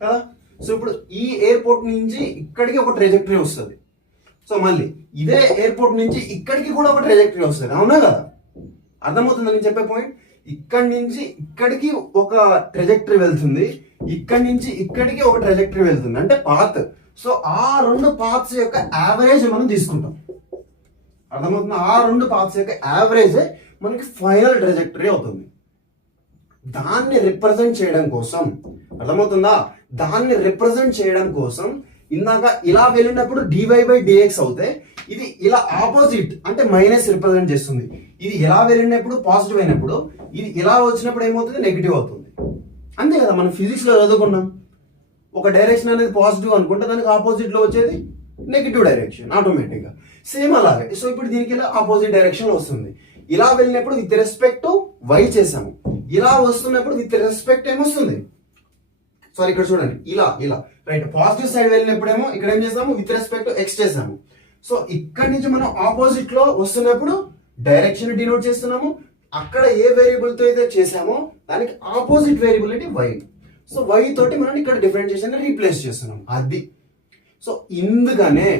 కదా. సో ఇప్పుడు ఈ ఎయిర్పోర్ట్ నుంచి ఇక్కడికి ఒక ట్రెజెక్టరీ వస్తుంది. సో మళ్ళీ ఇదే ఎయిర్పోర్ట్ నుంచి ఇక్కడికి కూడా ఒక ట్రెజెక్టరీ వస్తుంది. అవునా కదా? అర్థమవుతుందా నేను చెప్పే పాయింట్? ఇక్కడి నుంచి ఇక్కడికి ఒక ట్రెజెక్టరీ వెళ్తుంది, ఇక్కడి నుంచి ఇక్కడికి ఒక ట్రెజెక్టరీ వెళ్తుంది, అంటే పాత్. సో ఆ రెండు పాత్స్ యొక్క యావరేజ్ మనం తీసుకుంటాం. అర్థమవుతుంది? ఆ రెండు పాత్స్ యొక్క యావరేజ్ మనకి ఫైనల్ ట్రెజెక్టరీ అవుతుంది. దాన్ని రిప్రజెంట్ చేయడం కోసం, అర్థమవుతుందా? దాన్ని రిప్రజెంట్ చేయడం కోసం ఇందాక ఇలా వెళ్ళినప్పుడు dy/dx అవుతే ఇది ఇలా ఆపోజిట్ అంటే మైనస్ రిప్రజెంట్ చేస్తుంది. ఇది ఎలా వెళ్ళినప్పుడు పాజిటివ్ అయినప్పుడు, ఇది ఇలా వచ్చినప్పుడు ఏమవుతుంది? నెగిటివ్ అవుతుంది. అంతే కదా, మనం ఫిజిక్స్ లో చదువుకున్నాం. ఒక డైరెక్షన్ అనేది పాజిటివ్ అనుకుంటే దానికి ఆపోజిట్ లో వచ్చేది నెగిటివ్ డైరెక్షన్ ఆటోమేటిక్ గా. సేమ్ అలాగే. సో ఇప్పుడు దీనికి ఇలా ఆపోజిట్ డైరెక్షన్ లో వస్తుంది. ఇలా వెళ్ళినప్పుడు విత్ రెస్పెక్ట్ టు y చేసాము, ఇలా వస్తున్నప్పుడు విత్ రెస్పెక్ట్ ఏమొస్తుంది? సారీ ఇక్కడ చూడండి, ఇలా రైట్. పాజిటివ్ సైడ్ వెళ్ళినప్పుడు ఏమో ఇక్కడ ఏం చేసాము? విత్ రెస్పెక్ట్ టు x చేసాము. సో ఇక్కడ నుంచి మనం ఆపోజిట్ లో వస్తున్నప్పుడు డైరెక్షన్ డినోట్ చేస్తున్నాము. అక్కడ ఏ వేరియబుల్ తో అయితే చేసామో దానికి opposite variability y. So y తోటి మనం ఇక్కడ డిఫరెన్షియేషన్ రీప్లేస్ చేస్తున్నాం. అది సో ఇందుకనే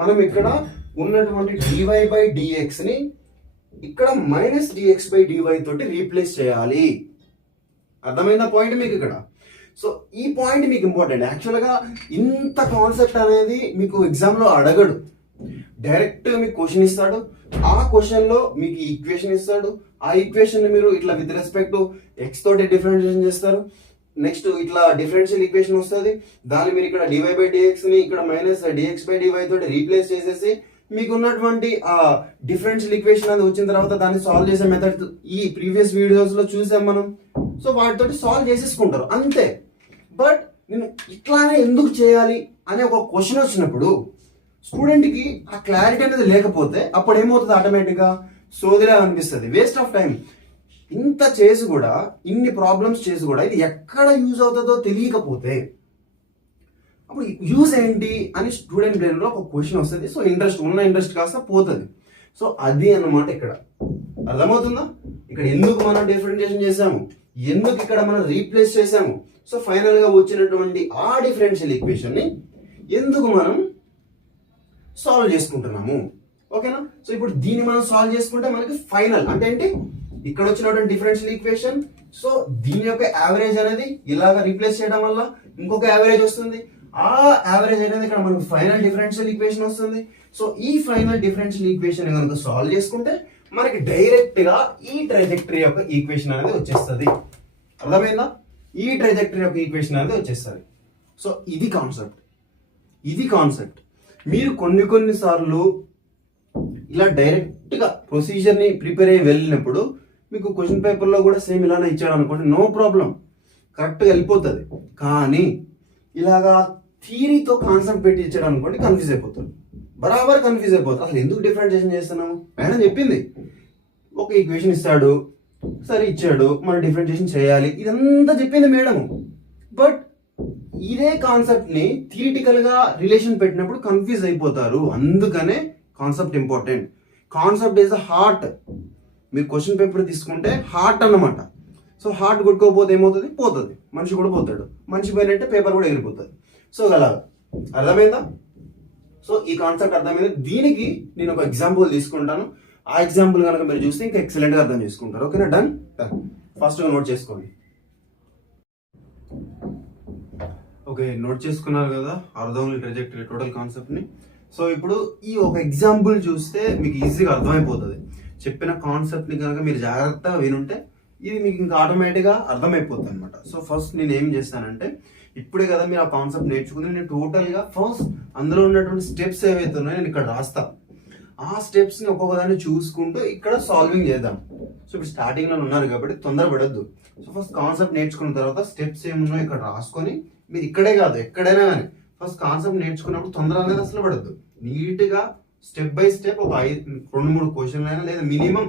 మనం ఇక్కడ ఉన్నటువంటి dy/dx ని ఇక్కడ మైనస్ dx/dy తోటి రీప్లేస్ చేయాలి. అర్థమైందా పాయింట్ మీకు ఇక్కడ? సో ఈ పాయింట్ మీకు ఇంపార్టెంట్. యాక్చువల్గా ఇంత కాన్సెప్ట్ అనేది మీకు ఎగ్జామ్ లో అడగడు. డైరెక్ట్ మీకు క్వశ్చన్ ఇస్తాడు, ఆ క్వశ్చన్ లో మీకు ఈక్వేషన్ ఇస్తాడు, ఆ ఈక్వేషన్ ని మీరు ఇట్లా విత్ రెస్పెక్ట్ ఎక్స్ తోటి డిఫరెన్షియేషన్ చేస్తారు. నెక్స్ట్ ఇట్లా డిఫరెన్షియల్ ఈక్వేషన్ వస్తుంది, దాన్ని మీరు ఇక్కడ dy/dx ని ఇక్కడ మైనస్ dx/dy తోటి రీప్లేస్ చేసేసి మీకు ఉన్నటువంటి ఆ డిఫరెన్షియల్ ఈక్వేషన్ అనేది వచ్చిన తర్వాత దాన్ని సాల్వ్ చేసే మెథడ్ ఈ ప్రీవియస్ వీడియోస్ లో చూసాం మనం. సో వాటితోటి సాల్వ్ చేసేసుకుంటారు అంతే. బట్ నేను ఇట్లానే ఎందుకు చేయాలి అనే ఒక క్వశ్చన్ వచ్చినప్పుడు స్టూడెంట్ కి ఆ క్లారిటీ అనేది లేకపోతే అప్పుడు ఏమవుతుంది? ఆటోమేటిక్ గా సోదిలా అనిపిస్తుంది, వేస్ట్ ఆఫ్ టైం. ఇంత చేసి కూడా, ఇన్ని ప్రాబ్లమ్స్ చేసి కూడా ఇది ఎక్కడ యూజ్ అవుతుందో తెలియకపోతే అప్పుడు యూజ్ ఏంటి అని స్టూడెంట్ బ్రెయిన్ లో ఒక క్వశ్చన్ వస్తుంది. సో ఇంట్రెస్ట్ కాస్త పోతుంది. సో అది అన్నమాట ఇక్కడ. అర్థమవుతుందా? ఇక్కడ ఎందుకు మనం డిఫరెన్షియేషన్ చేసాము? ఎందుకు ఇక్కడ మనం రీప్లేస్ చేసాము. సో ఫైనల్ గా వచ్చినటువంటి ఆ డిఫరెన్షియల్ ఈక్వేషన్ ని ఎందుకు మనం సాల్వ్ చేసుకుంటున్నాము. ఓకేనా. సో ఇప్పుడు దీన్ని మనం సాల్వ్ చేసుకుంటే మనకి ఫైనల్ అంటే ఏంటి, ఇక్కడ వచ్చినటువంటి డిఫరెన్షియల్ ఈక్వేషన్, సో దీని యొక్క యావరేజ్ అనేది ఇలాగా రీప్లేస్ చేయడం వల్ల ఇంకొక యావరేజ్ వస్తుంది. ఆ యావరేజ్ అనేది ఇక్కడ మనకు ఫైనల్ డిఫరెన్షియల్ ఈక్వేషన్ వస్తుంది. సో ఈ ఫైనల్ డిఫరెన్షియల్ ఈక్వేషన్ కనుక సాల్వ్ చేసుకుంటే మనకి డైరెక్ట్ గా ఈ ట్రైజెక్టరీ యొక్క ఈక్వేషన్ అనేది వచ్చేస్తుంది. అర్థమైందా. ఈ ట్రైజెక్టరీ యొక్క ఈక్వేషన్ అనేది వచ్చేస్తుంది. సో ఇది కాన్సెప్ట్. మీరు కొన్ని సార్లు ఇలా డైరెక్ట్ గా ప్రొసీజర్ ని ప్రిపేర్ అయ్యి వెళ్ళినప్పుడు మీకు క్వశ్చన్ పేపర్ లో కూడా సేమ్ ఇలానే ఇచ్చాడు అనుకోండి, నో ప్రాబ్లం, కరెక్ట్ గా వెళ్ళిపోతుంది. కానీ ఇలాగా థియరీతో కాన్సెప్ట్ పెట్టి ఇచ్చాడు అనుకోండి, కన్ఫ్యూజ్ అయిపోతాడు, బరాబర్ కన్ఫ్యూజ్ అయిపోతారు. అసలు ఎందుకు డిఫరెన్షియేషన్ చేస్తున్నాము, మేడం చెప్పింది ఒక ఈక్వేషన్ ఇస్తాడు, సరే ఇచ్చాడు, మనం డిఫరెన్షియేషన్ చేయాలి, ఇదంతా చెప్పింది మేడం. బట్ ఇదే కాన్సెప్ట్ ని థియరిటికల్ గా రిలేషన్ పెట్టినప్పుడు కన్ఫ్యూజ్ అయిపోతారు. అందుకనే concept important. Concept is the heart. మీరు క్వశ్చన్ పేపర్ తీసుకుంటే హార్ట్ అన్నమాట. సో హార్ట్ కొట్టుకోకపోతే ఏమవుతుంది, పోతుంది, మనిషి కూడా పోతాడు, మనిషి పోయినట్టే పేపర్ కూడా ఎగిరిపోతుంది. సో అలా అర్థమైందా. సో ఈ కాన్సెప్ట్ అర్థమైంది. దీనికి నేను ఒక ఎగ్జాంపుల్ తీసుకుంటాను. ఆ ఎగ్జాంపుల్ కనుక మీరు చూస్తే ఇంకా ఎక్సలెంట్ గా అర్థం చేసుకుంటారు. ఓకేనా, డన్. ఫస్ట్ గా నోట్ చేసుకోండి. ఓకే, నోట్ చేసుకున్నారు కదా అర్థం ట్రాజెక్టరీ టోటల్ కాన్సెప్ట్ ని. సో ఇప్పుడు ఈ ఒక ఎగ్జాంపుల్ చూస్తే మీకు ఈజీగా అర్థమైపోతుంది. చెప్పిన కాన్సెప్ట్ ని కనుక మీరు జాగ్రత్తగా వినుంటే ఇది మీకు ఇంకా ఆటోమేటిక్ గా అర్థమైపోతుంది అనమాట. సో ఫస్ట్ నేను ఏం చేస్తానంటే, ఇప్పుడే కదా మీరు ఆ కాన్సెప్ట్ నేర్చుకుని, నేను టోటల్ గా ఫస్ట్ అందులో ఉన్నటువంటి స్టెప్స్ ఏవైతే ఉన్నాయో నేను ఇక్కడ రాస్తాను. ఆ స్టెప్స్ ని ఒక్కొక్క దాన్ని చూసుకుంటూ ఇక్కడ సాల్వింగ్ చేద్దాం. సో ఇప్పుడు స్టార్టింగ్ లో ఉన్నారు కాబట్టి తొందరపడద్దు. సో ఫస్ట్ కాన్సెప్ట్ నేర్చుకున్న తర్వాత స్టెప్స్ ఏమున్నాయో ఇక్కడ రాసుకొని, మీరు ఇక్కడే కాదు ఎక్కడైనా కానీ ఫస్ట్ కాన్సెప్ట్ నేర్చుకున్నప్పుడు తొందర అనేది అసలు పడద్దు. నీట్ గా స్టెప్ బై స్టెప్ ఒక 2-3 క్వశ్చన్లు అయినా లేదా మినిమం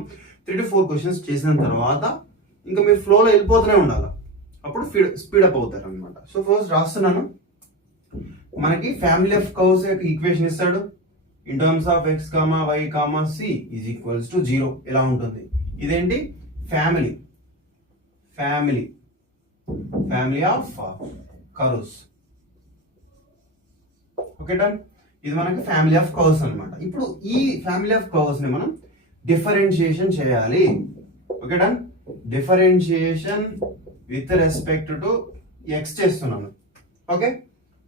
3 to 4 క్వశ్చన్స్ చేసిన తర్వాత ఇంకా మీరు ఫ్లోలో వెళ్ళిపోతూనే ఉండాలి. అప్పుడు స్పీడప్ అవుతారు అనమాట. సో ఫస్ట్ రాస్తున్నాను. మనకి ఫ్యామిలీ ఆఫ్ కర్వ్స్ యొక్క ఈక్వేషన్ ఇస్తాడు. In terms of x, y, c is equals to 0 ఇలా ఉంటుంది. ఇదేంటి, family of cups. Okay done. ఇది మనకి ఫ్యామిలీ ఆఫ్ కర్వ్స్ అన్నమాట. ఇప్పుడు ఈ ఫ్యామిలీ ఆఫ్ కర్వ్స్ ని మనం డిఫరెన్షియేషన్ చేయాలి. Okay done. Differentiation with respect to x చేస్తున్నాను. Okay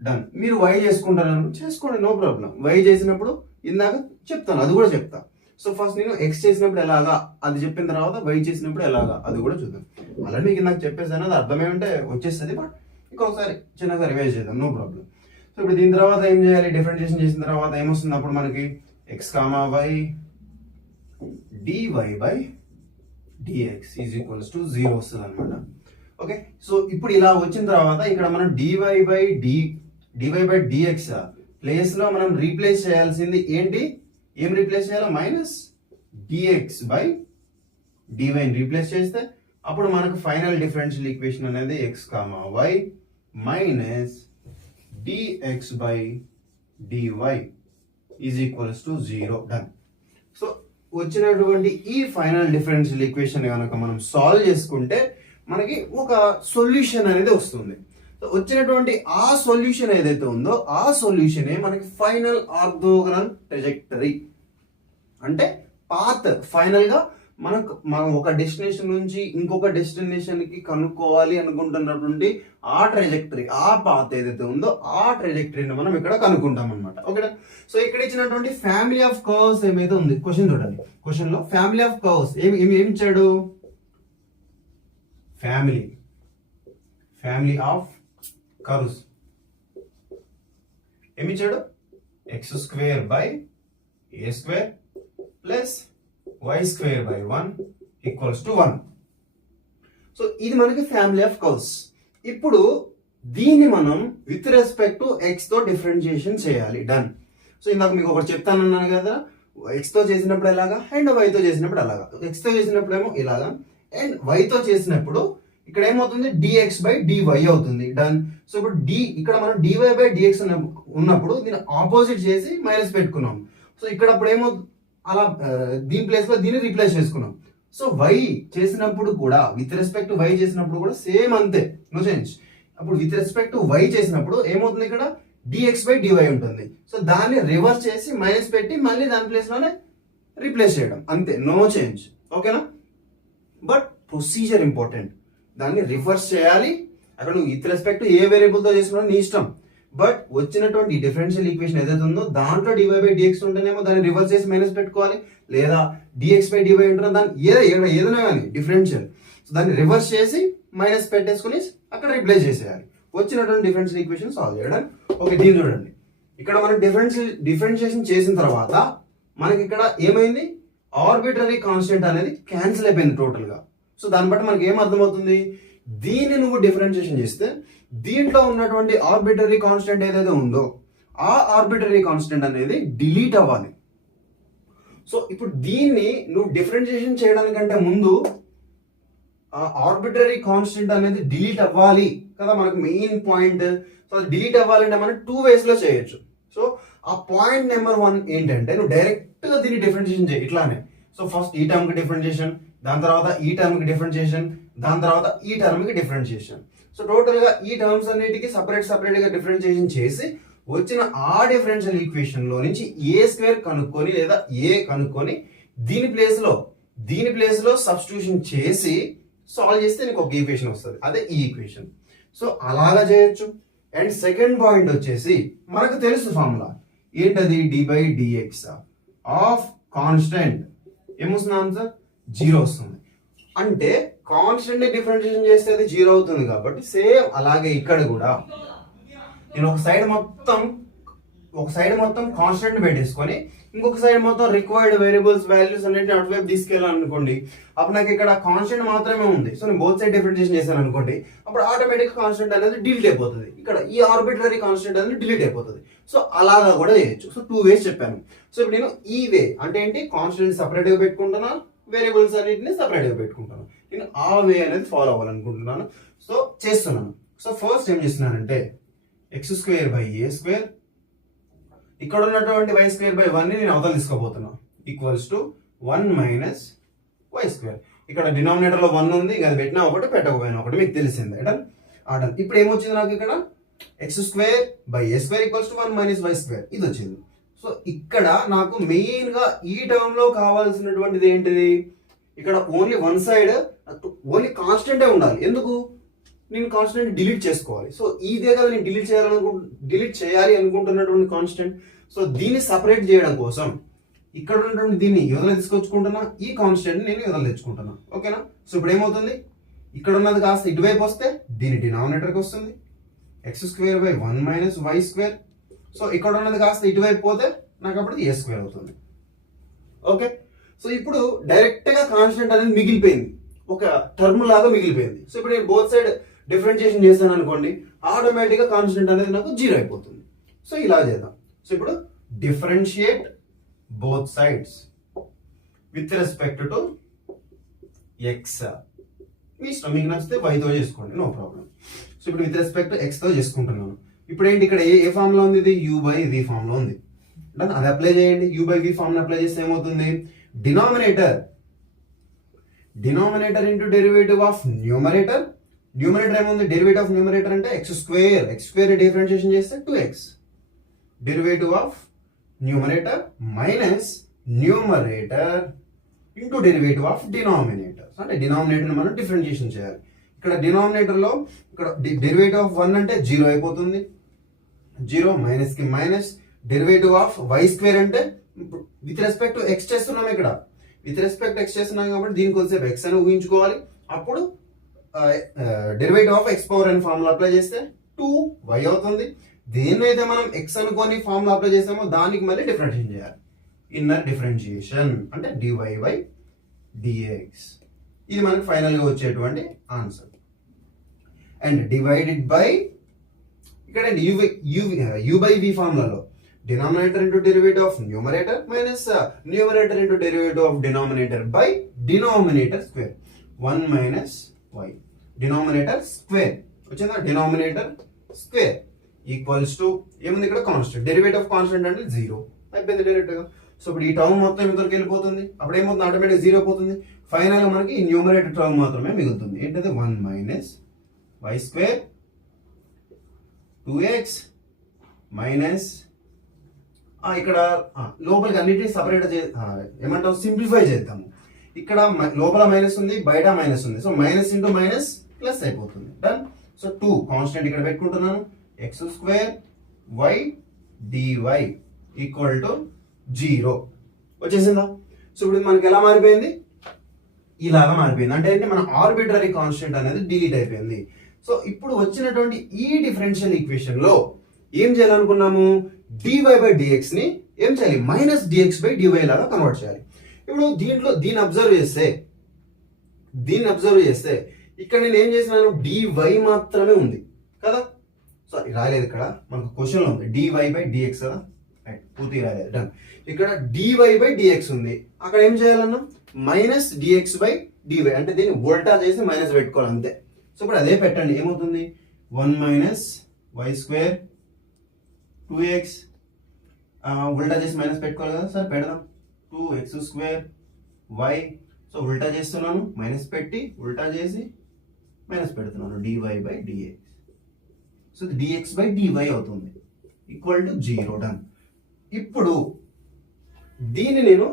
done. మీరు y చేసుకుంటారు, చేసుకోండి, నో ప్రాబ్లం. y చేసినప్పుడు ఇందాక చెప్తాను, అది కూడా చెప్తా. సో ఫస్ట్ నేను x చేసినప్పుడు ఎలాగా అది చెప్పిన తర్వాత y చేసినప్పుడు ఎలాగా అది కూడా చూద్దాం. అలా మీకు ఇందాక చెప్పేసాను, అది అర్థమై ఉంటే వచ్చేస్తుంది. బట్ ఇంకొకసారి చిన్నగా రివైజ్ చేద్దాం, నో ప్రాబ్లం. సో ఇప్పుడు దీని తర్వాత ఏం చేయాలి, డిఫరెన్షియేషన్ చేసిన తర్వాత ఏమొస్తుంది అప్పుడు మనకి x, y dy by dx is equals to 0 వస్తుంది అనమాట. ఓకే, సో ఇప్పుడు ఇలా వచ్చిన తర్వాత ఇక్కడ మనం dy by dx ప్లేస్ లో మనం రీప్లేస్ చేయాల్సింది ఏంటి, ఏం రీప్లేస్ చేయాలి, మైనస్ dx by dy ని రీప్లేస్ చేస్తే అప్పుడు మనకు ఫైనల్ డిఫరెన్షియల్ ఈక్వేషన్ అనేది x, y minus dx by dy is equals to 0. Done. So వచ్చినటువంటి ఈ ఫైనల్ డిఫరెన్షియల్ ఈక్వేషన్ కనుక మనం సాల్వ్ చేసుకుంటే మనకి ఒక సొల్యూషన్ అనేది వస్తుంది. సో వచ్చినటువంటి ఆ సొల్యూషన్ ఏదైతే ఉందో ఆ సొల్యూషనే మనకి ఫైనల్ ఆర్థోగోనల్ ట్రాజెక్టరీ. అంటే పాత్ ఫైనల్ గా మనం ఒక డెస్టినేషన్ నుంచి ఇంకొక డెస్టినేషన్ కి కనుక్కోవాలి అనుకుంటున్నటువంటి ఆ ట్రాజెక్టరీ, ఆ పాత్ ఏదైతే ఉందో ఆ ట్రాజెక్టరీని మనం ఇక్కడ కనుక్కుంటాం అనమాట. ఓకేనా. సో ఇక్కడ ఇచ్చినటువంటి ఫ్యామిలీ ఆఫ్ కర్వ్స్ ఏమైతే ఉంది, క్వశ్చన్ చూడండి. క్వశ్చన్ లో ఫ్యామిలీ ఆఫ్ కర్వ్స్ ఏమి ఇచ్చాడు, ఫ్యామిలీ ఆఫ్ కర్వ్స్ ఏమి ఇచ్చాడు, x² by a² plus y² by 1 equals to 1. So ఇది మనకి ఫ్యామిలీ ఆఫ్ కర్వ్స్. ఇప్పుడు దీన్ని మనం విత్ రెస్పెక్ట్ టు x తో డిఫరెన్షియేషన్ చేయాలి. డన్. సో ఇందాక మీకు ఒకటి చెప్తానన్నాను కదా, x తో చేసినప్పుడు ఎలాగా అండ్ y తో చేసినప్పుడు అలాగా. x తో చేసినప్పుడు ఏమో ఇలాగా అండ్ y తో చేసినప్పుడు ఇక్కడ ఏమవుతుంది, dx by dy అవుతుంది. డన్. సో ఇప్పుడు ఇక్కడ మనం dy by dx ఉన్నప్పుడు దీన్ని ఆపోజిట్ చేసి మైనస్ పెట్టుకున్నాం. సో ఇక్కడ అప్పుడు ఏమో అలా దీని ప్లేస్ లో దీన్ని రీప్లేస్ చేసుకున్నాం. సో వై చేసినప్పుడు కూడా విత్ రెస్పెక్ట్ వై చేసినప్పుడు కూడా సేమ్ అంతే, నో చేంజ్. అప్పుడు విత్ రెస్పెక్ట్ వై చేసినప్పుడు ఏమవుతుంది, ఇక్కడ dx బై dy ఉంటుంది. సో దాన్ని రివర్స్ చేసి మైనస్ పెట్టి మళ్ళీ దాని ప్లేస్ లోనే రీప్లేస్ చేయడం, అంతే, నో చేంజ్. ఓకేనా? But procedure important. దాన్ని రివర్స్ చేయాలి. అక్కడ నువ్వు విత్ రెస్పెక్ట్ ఏ వేరియబుల్ తో చేసుకున్నా నీ ఇష్టం. బట్ వచ్చినటువంటి డిఫరెన్షియల్ ఈక్వేషన్ ఏదైతే ఉందో దాంట్లో dy బై dx ఉంటేనేమో దాన్ని రివర్స్ చేసి మైనస్ పెట్టుకోవాలి, లేదా dx బై dy ఉంటుందో దాన్ని ఏదైనా కానీ డిఫరెన్షియల్, సో దాన్ని రివర్స్ చేసి మైనస్ పెట్టేసుకుని అక్కడ రిప్లేస్ చేసేయాలి వచ్చినటువంటి డిఫరెన్షియల్ ఈక్వేషన్ సాల్వ్ చేయడం. ఓకే, దీన్ని చూడండి. ఇక్కడ మనం డిఫరెన్షియేషన్ చేసిన తర్వాత మనకి ఇక్కడ ఏమైంది, ఆర్బిటరీ కాన్స్టెంట్ అనేది క్యాన్సిల్ అయిపోయింది టోటల్ గా. సో దాన్ని బట్టి మనకి ఏం అర్థమవుతుంది, దీన్ని నువ్వు డిఫరెన్షియేషన్ చేస్తే దీంట్లో ఉన్నటువంటి ఆర్బిటరీ కాన్స్టెంట్ ఏదైతే ఉందో ఆ ఆర్బిటరీ కాన్స్టెంట్ అనేది డిలీట్ అవ్వాలి. సో ఇప్పుడు దీన్ని నువ్వు డిఫరెన్షియేషన్ చేయడానికంటే ముందు ఆ ఆర్బిటరీ కాన్స్టెంట్ అనేది డిలీట్ అవ్వాలి కదా మనకు మెయిన్ పాయింట్. సో అది డిలీట్ అవ్వాలంటే మనం 2 ways లో చేయొచ్చు. సో ఆ పాయింట్ నెంబర్ 1 ఏంటంటే నువ్వు డైరెక్ట్ గా దీన్ని డిఫరెన్షియేషన్ చేయి ఇట్లానే. సో ఫస్ట్ ఈ టర్మ్ కి డిఫరెన్షియేషన్, దాని తర్వాత ఈ టర్మ్ కి డిఫరెన్షియేషన్, దాని తర్వాత ఈ టర్మ్ కి డిఫరెన్షియేషన్. సో టోటల్ గా ఈ టర్మ్స్ అన్నిటికీ సపరేట్ గా డిఫరెన్షియేషన్ చేసి వచ్చిన ఆ డిఫరెన్షియల్ ఈక్వేషన్ లో నుంచి ఏ స్క్వేర్ కనుక్కొని లేదా ఏ కనుక్కొని దీని ప్లేస్ లో సబ్స్టిట్యూషన్ చేసి సాల్వ్ చేస్తే నీకు ఒక ఈక్వేషన్ వస్తుంది, అదే ఈ ఈక్వేషన్. సో అలాగా చేయొచ్చు. అండ్ సెకండ్ పాయింట్ వచ్చేసి మనకు తెలుసు ఫార్ములా ఏంటది, dy by dx of constant ఏమొస్తుంది ఆన్సర్ 0 వస్తుంది. అంటే కాన్స్టెంట్ డిఫరెన్షియేషన్ చేస్తే అది 0 అవుతుంది కాబట్టి సేమ్ అలాగే ఇక్కడ కూడా నేను ఒక సైడ్ మొత్తం కాన్స్టెంట్ పెట్టేసుకొని ఇంకొక సైడ్ మొత్తం రిక్వైర్డ్ వేరియబుల్స్ వాల్యూస్ అన్నింటిని అటువైపు తీసుకెళ్ళాలనుకోండి, అప్పుడు నాకు ఇక్కడ కాన్స్టెంట్ మాత్రమే ఉంది. సో నేను బోత్ సైడ్ డిఫరెన్షియేషన్ చేశాను అనుకోండి, అప్పుడు ఆటోమేటిక్ కాన్స్టెంట్ అనేది డిలీట్ అయిపోతుంది, ఇక్కడ ఈ ఆర్బిటరీ కాన్స్టెంట్ అనేది డిలీట్ అయిపోతుంది. సో అలాగా కూడా చేయొచ్చు. సో 2 ways చెప్పాను. సో ఇప్పుడు నేను ఈ వే అంటే ఏంటి, కాన్స్టెంట్ సపరేట్ గా పెట్టుకుంటున్నా, వేరియబుల్స్ అన్నింటిని సపరేట్ గా పెట్టుకుంటాను. నేను ఆ వే అనేది ఫాలో అవ్వాలనుకుంటున్నాను. సో చేస్తున్నాను. సో ఫస్ట్ ఏం చేస్తున్నానంటే x² బై a² ఇక్కడ ఉన్నటువంటి y² బై 1 ని నేను అవతల తీసుకోబోతున్నా, ఈక్వల్స్ టు 1 మైనస్ y². ఇక్కడ డినామినేటర్ లో 1 ఉంది, అది పెట్టినా ఒకటి పెట్టకపోయినా ఒకటి, మీకు తెలిసిందే. అటల్ ఇప్పుడు ఏమొచ్చింది నాకు, ఇక్కడ x² by a² equals to 1 minus y², ఇది వచ్చింది. సో ఇక్కడ నాకు మెయిన్ గా ఈ టర్మ్ లో కావాల్సినటువంటిది ఏంటిది, ఇక్కడ ఓన్లీ వన్ సైడ్ ఓన్లీ కాన్స్టెంటే ఉండాలి. ఎందుకు, నేను కాన్స్టెంట్ డిలీట్ చేసుకోవాలి. సో ఇదే కదా నేను డిలీట్ చేయాలి అనుకుంటున్నటువంటి కాన్స్టెంట్. సో దీన్ని సపరేట్ చేయడం కోసం ఇక్కడ ఉన్నటువంటి దీన్ని యువతలు తీసుకొచ్చుకుంటున్నా, ఈ కాన్స్టెంట్ నేను యువతలు తెచ్చుకుంటున్నా. ఓకేనా? సో ఇప్పుడు ఏమవుతుంది, ఇక్కడ ఉన్నది కాస్త ఇటువైపు వస్తే దీని డినామినేటర్కి వస్తుంది, x² by 1 minus y². So ఇక్కడ ఉన్నది కాస్త ఇటువైపు పోతే నాకు అప్పుడు a² అవుతుంది. ఓకే, సో ఇప్పుడు డైరెక్ట్ గా కాన్స్టెంట్ అనేది మిగిలిపోయింది, ఒక టర్మ్ లాగా మిగిలిపోయింది. సో ఇప్పుడు నేను బోత్ సైడ్ డిఫరెన్షియేషన్ చేశాను అనుకోండి, ఆటోమేటిక్ గా కాన్స్టెంట్ అనేది నాకు 0 అయిపోతుంది. సో ఇలా చేద్దాం. సో ఇప్పుడు differentiate both sides with respect to x. మీ ఇష్టం, మీకు నచ్చితే y తో చేసుకోండి, నో ప్రాబ్లం. సో ఇప్పుడు విత్ రెస్పెక్ట్ టు ఎక్స్ తో చేసుకుంటున్నాను. ఇప్పుడు ఏంటి, ఇక్కడ ఏ ఫామ్ లో ఉంది, ఇది u బై v ఫామ్ లో ఉంది. అది అప్లై చేయండి. u by v form apply చేస్తే ఏమవుతుంది, denominator into derivative of numerator ఏముంది, డెరివేటివ్ ఆఫ్ న్యూమరేటర్ అంటే x² డిఫరెన్షియేషన్ చేస్తే 2x, derivative of numerator minus numerator into derivative of denominator. అంటే డినామినేటర్ మనం డిఫరెన్షియేషన్ చేయాలి. ఇక్కడ డినామినేటర్ లో ఇక్కడ డెరివేటివ్ ఆఫ్ 1 అంటే 0 అయిపోతుంది, 0 మైనస్ కి మైనస్, డెరివేటివ్ ఆఫ్ y² అంటే విత్ రెస్పెక్ట్ టు x చేస్తున్నాం, ఇక్కడ విత్ రెస్పెక్ట్ x చేస్తున్నాం కాబట్టి దీనికి కొద్దిసేపు x అని ఊహించుకోవాలి. అప్పుడు derivative of x power n formula apply చేస్తే 2y అవుతుంది. దేన్నైతే మనం x అనుకొని ఫార్ములా అప్లై చేస్తామో దానికి మళ్ళీ డిఫరెన్షియేషన్ చేయాలి, ఇన్నర్ డిఫరెన్షియేషన్ అంటే dy బై dx. ఇది మనకి ఫైనల్ గా వచ్చేటువంటి ఆన్సర్. అండ్ డివైడెడ్ బై ఇక్కడ u by v ఫార్ములాలో denominator into derivative of numerator minus numerator into derivative of denominator by denominator square 1 minus y denominator square వచ్చిందా, denominator square equals to ఏముంది ఇక్కడ కాన్స్టెంట్, డెరివేటివ్ ఆఫ్ కాన్స్టెంట్ అంటే 0 అయిపోయింది డైరెక్ట్ గా. సో ఇప్పుడు ఈ టర్మ్ మొత్తం ఇద్దరికి వెళ్ళిపోతుంది, అప్పుడు ఏమవుతుంది, ఆటోమేటిక్ 0 పోతుంది. ఫైనల్ మనకి ఈ న్యూమరేటర్ టర్మ్ మాత్రమే మిగులుతుంది. ఏంటంటే 1 minus y square 2x minus ఇక్కడ లోపలికి అన్నిటిని సపరేట్ ఏమంటాం, సింప్లిఫై చేద్దాము. ఇక్కడ లోపల మైనస్ ఉంది, బయట మైనస్ ఉంది. So minus into minus plus అయిపోతుంది. డన్. సో 2 కాన్స్టెంట్ ఇక్కడ పెట్టుకుంటున్నాను. X square y dy equal to 0 వచ్చేసిందా? సో ఇప్పుడు మనకి ఎలా మారిపోయింది, ఇలాగా మారిపోయింది. అంటే ఏంటి, మన ఆర్బిటరీ కాన్స్టెంట్ అనేది డిలీట్ అయిపోయింది. సో ఇప్పుడు వచ్చినటువంటి ఈ డిఫరెన్షియల్ ఈక్వేషన్ లో ఏం చేయాలనుకున్నాము, dy బై dx ని ఏం చేయాలి, మైనస్ dx బై dy లాగా కన్వర్ట్ చేయాలి. ఇప్పుడు దీంట్లో దీన్ని అబ్జర్వ్ చేస్తే ఇక్కడ నేను ఏం చేసినాను, dy మాత్రమే ఉంది కదా. సారీ రాలేదు, ఇక్కడ మనకు క్వశ్చన్ లో ఉంది dy బై dx కదా, పూర్తిగా రాలేదు. డన్. ఇక్కడ dy బై dx ఉంది, అక్కడ ఏం చేయాలన్నా మైనస్ dx బై dy, అంటే దీన్ని వోల్టా చేసి మైనస్ పెట్టుకోవాలి అంతే. సో ఇప్పుడు అదే పెట్టండి, ఏమవుతుంది 1 మైనస్ వై స్క్వేర్ 2x ఉల్టా చేసి మైనస్ పెట్టుకోవాలి కదా సార్, పెడదాం 2x స్క్వేర్ y. సో ఉల్టా చేస్తున్నాను, మైనస్ పెట్టి ఉల్టా చేసి మైనస్ పెడుతున్నాను, dy by dx. So dx by dy అవుతుంది ఈక్వల్ టు 0. డన్. ఇప్పుడు దీన్ని నేను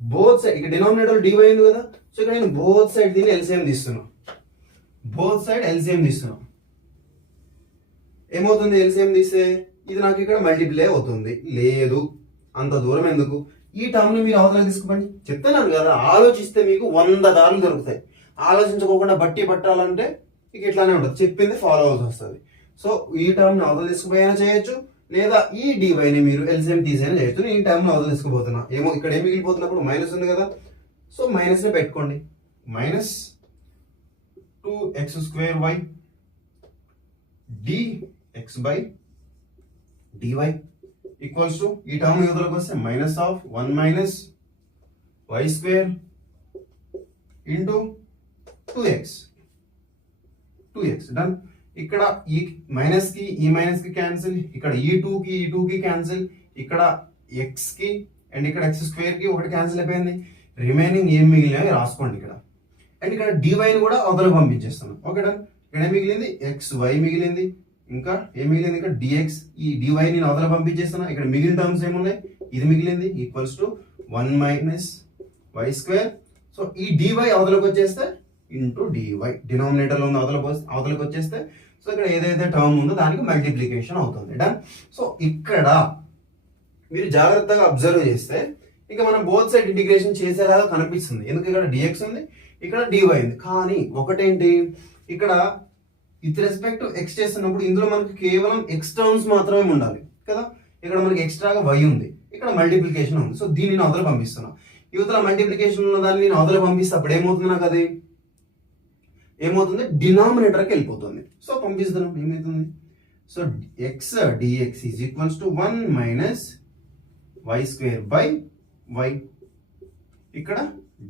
బోత్ సైడ్, ఇక్కడ డినామినేటర్ dy ఉంది కదా, సో ఇక్కడ నేను బోత్ సైడ్ దీన్ని ఎల్సిఎం తీస్తున్నాను. ఏమవుతుంది, ఎల్సిఎం తీస్తే ఇది నాకు ఇక్కడ మల్టిప్లై అవుతుంది. లేదు, అంత దూరం ఎందుకు, ఈ టర్మ్ ని మీరు అవతలకి తీసుకోండి. చెప్తున్నాను కదా, ఆలోచిస్తే మీకు 100 దారులు దొరుకుతాయి. ఆలోచించుకోకుండా బట్టి పట్టాలంటే ఇక ఇట్లానే ఉంటుంది, చెప్పింది ఫాలో అవ్వాల్సి వస్తుంది. సో ఈ టర్మ్ ని అవతల తీసుకుపోయినా చేయొచ్చు, లేదా ఈ డివైని మీరు ఎల్సిఎం తీసైనా చేయొచ్చు. నేను ఈ టర్మ్ ని అవతల తీసుకుపోతున్నా, ఏమో ఇక్కడ ఏం మిగిలిపోతున్నప్పుడు మైనస్ ఉంది కదా, సో మైనస్ ని పెట్టుకోండి. Minus 2x square y dx by dy equals to ఈ టర్మ్ యువతలకు వస్తే minus of 1 minus y square into 2x. Done. ఇక్కడ ఈ మైనస్ కి ఈ మైనస్ కి క్యాన్సిల్, ఇక్కడ ఈ 2 కి క్యాన్సిల్, ఇక్కడ x కి అండ్ ఇక్కడ x స్క్వేర్ కి ఒకటి క్యాన్సిల్ అయిపోయింది. రిమైనింగ్ ఏం మిగిలినవి రాసుకోండి ఇక్కడ. అండ్ ఇక్కడ డివైని కూడా అవతలకు పంపించేస్తాను. Okay done. ఇక్కడ ఏం మిగిలింది, xy మిగిలింది, ఇంకా ఏం మిగిలింది, ఇక్కడ dx. ఈ dy నేను అవతల పంపించేస్తాను. ఇక్కడ మిగిలిన టర్మ్స్ ఏమున్నాయి, ఇది మిగిలింది equals to 1 minus y square. So ఈ dy అవతలకు వచ్చేస్తే ఇంటూ dy, డినామినేటర్ లో ఉన్న అవతలకు వచ్చేస్తే, సో ఇక్కడ ఏదైతే టర్మ్ ఉందో దానికి మల్టిప్లికేషన్ అవుతుంది. డన్. సో ఇక్కడ మీరు జాగ్రత్తగా అబ్జర్వ్ చేస్తే ఇంకా మనం బోత్ సైడ్ ఇంటిగ్రేషన్ చేసేలాగా కనిపిస్తుంది. ఎందుకు, ఇక్కడ dx ఉంది, ఇక్కడ dy ఉంది. కానీ ఒకటేంటి, ఇక్కడ విత్ రెస్పెక్ట్ టు x చేస్తున్నప్పుడు ఇందులో మనకి కేవలం x టర్మ్స్ మాత్రమే ఉండాలి కదా. ఇక్కడ మనకి ఎక్స్ట్రాగా y ఉంది, ఇక్కడ మల్టిప్లికేషన్ ఉంది. సో దీన్ని నేను అవతల పంపిస్తున్నా. యువతల మల్టిప్లికేషన్ ఉన్న దాన్ని నేను అవతల పంపిస్తే అప్పుడు ఏమవుతుంది, నాకు అది ఏమవుతుంది, డినామినేటర్కి వెళ్ళిపోతుంది. సో పంపిస్తున్నాం, ఏమవుతుంది, so x dx is equals to 1 minus y square by y, ఇక్కడ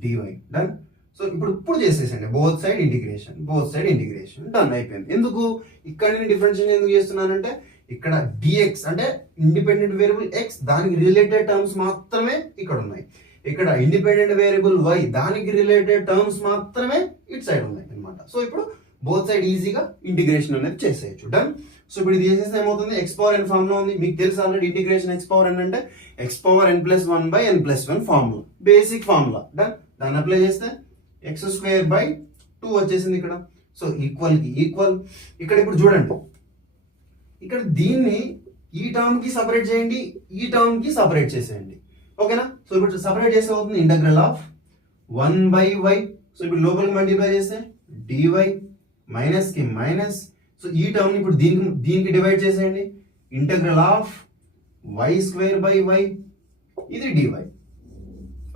dy. డన్. సో ఇప్పుడు చేసేసండి బోత్ సైడ్ ఇంటిగ్రేషన్ డన్ అయిపోయింది. ఎందుకు ఇక్కడ నేను డిఫరెన్షియేషన్ ఎందుకు చేస్తున్నానంటే, ఇక్కడ dx అంటే ఇండిపెండెంట్ వేరియబుల్ x, దానికి రిలేటెడ్ టర్మ్స్ మాత్రమే ఇక్కడ ఉన్నాయి. ఇక్కడ ఇండిపెండెంట్ వేరియబుల్ y, దానికి రిలేటెడ్ టర్మ్స్ మాత్రమే ఇటు సైడ్ ఉన్నాయి అనమాట. సో ఇప్పుడు బోత్ సైడ్ ఈజీగా ఇంటిగ్రేషన్ అనేది చేసేయచ్చు. డన్. సో ఇప్పుడు ఇది చేసేస్తే ఏమవుతుంది, x పవర్ n ఫార్మ్ లో ఉంది. మీకు తెలుసు already integration x power n అంటే x power n plus 1 by n plus 1 formula, basic formula. Done. దాన్ని అప్లై చేస్తే x స్క్వేర్ బై 2 వచ్చేసింది ఇక్కడ. సో ఈక్వల్ కి ఈక్వల్. ఇక్కడ ఇప్పుడు చూడండి, ఇక్కడ దీన్ని ఈ టర్మ్ కి సపరేట్ చేయండి, ఈ టర్మ్ కి సపరేట్ చేసేయండి. ఓకేనా. సో ఇప్పుడు సపరేట్ చేస్తే అవుతుంది integral of 1 by y. So ఇప్పుడు లోపలికి మల్టిప్లై చేస్తే dy మైనస్ కి మైనస్. సో ఈ టర్మ్ ఇప్పుడు దీనికి డివైడ్ చేసేయండి, integral of y square by y, ఇది dy.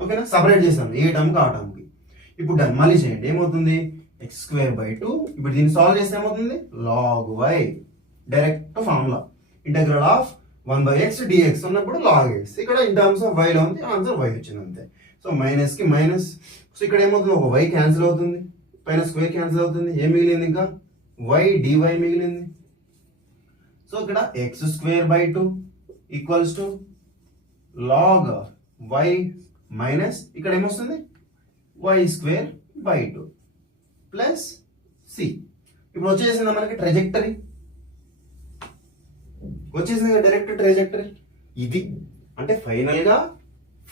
ఓకేనా. సపరేట్ చేస్తాను ఏ టర్మ్ కి ఆ టర్మ్ కి. ఇప్పుడు డన్. మళ్ళీ చేయండి, ఏమవుతుంది, x స్క్వేర్ బై 2. ఇప్పుడు దీన్ని సాల్వ్ చేస్తే ఏమవుతుంది, log y, direct formula. Integral of 1 by x dx ఉన్నప్పుడు log x. ఇక్కడ ఇన్ టర్మ్స్ ఆఫ్ y లో ఉంది, ఆన్సర్ y వచ్చింది అంతే. సో మైనస్ కి మైనస్. సో ఇక్కడ ఏమవుతుంది, ఒక y క్యాన్సిల్ అవుతుంది, పైన స్క్వేర్ క్యాన్సిల్ అవుతుంది. ఏం మిగిలింది, ఇంకా y dy మిగిలింది. సో ఇక్కడ x square by 2 equals to log y minus ఇక్కడ ఏమొస్తుంది y square by 2 plus c. ఇప్పుడు వచ్చేసిందా మనకి ట్రెజెక్టరీ, వచ్చేసింది డైరెక్ట్ ట్రెజెక్టరీ. ఇది అంటే ఫైనల్ గా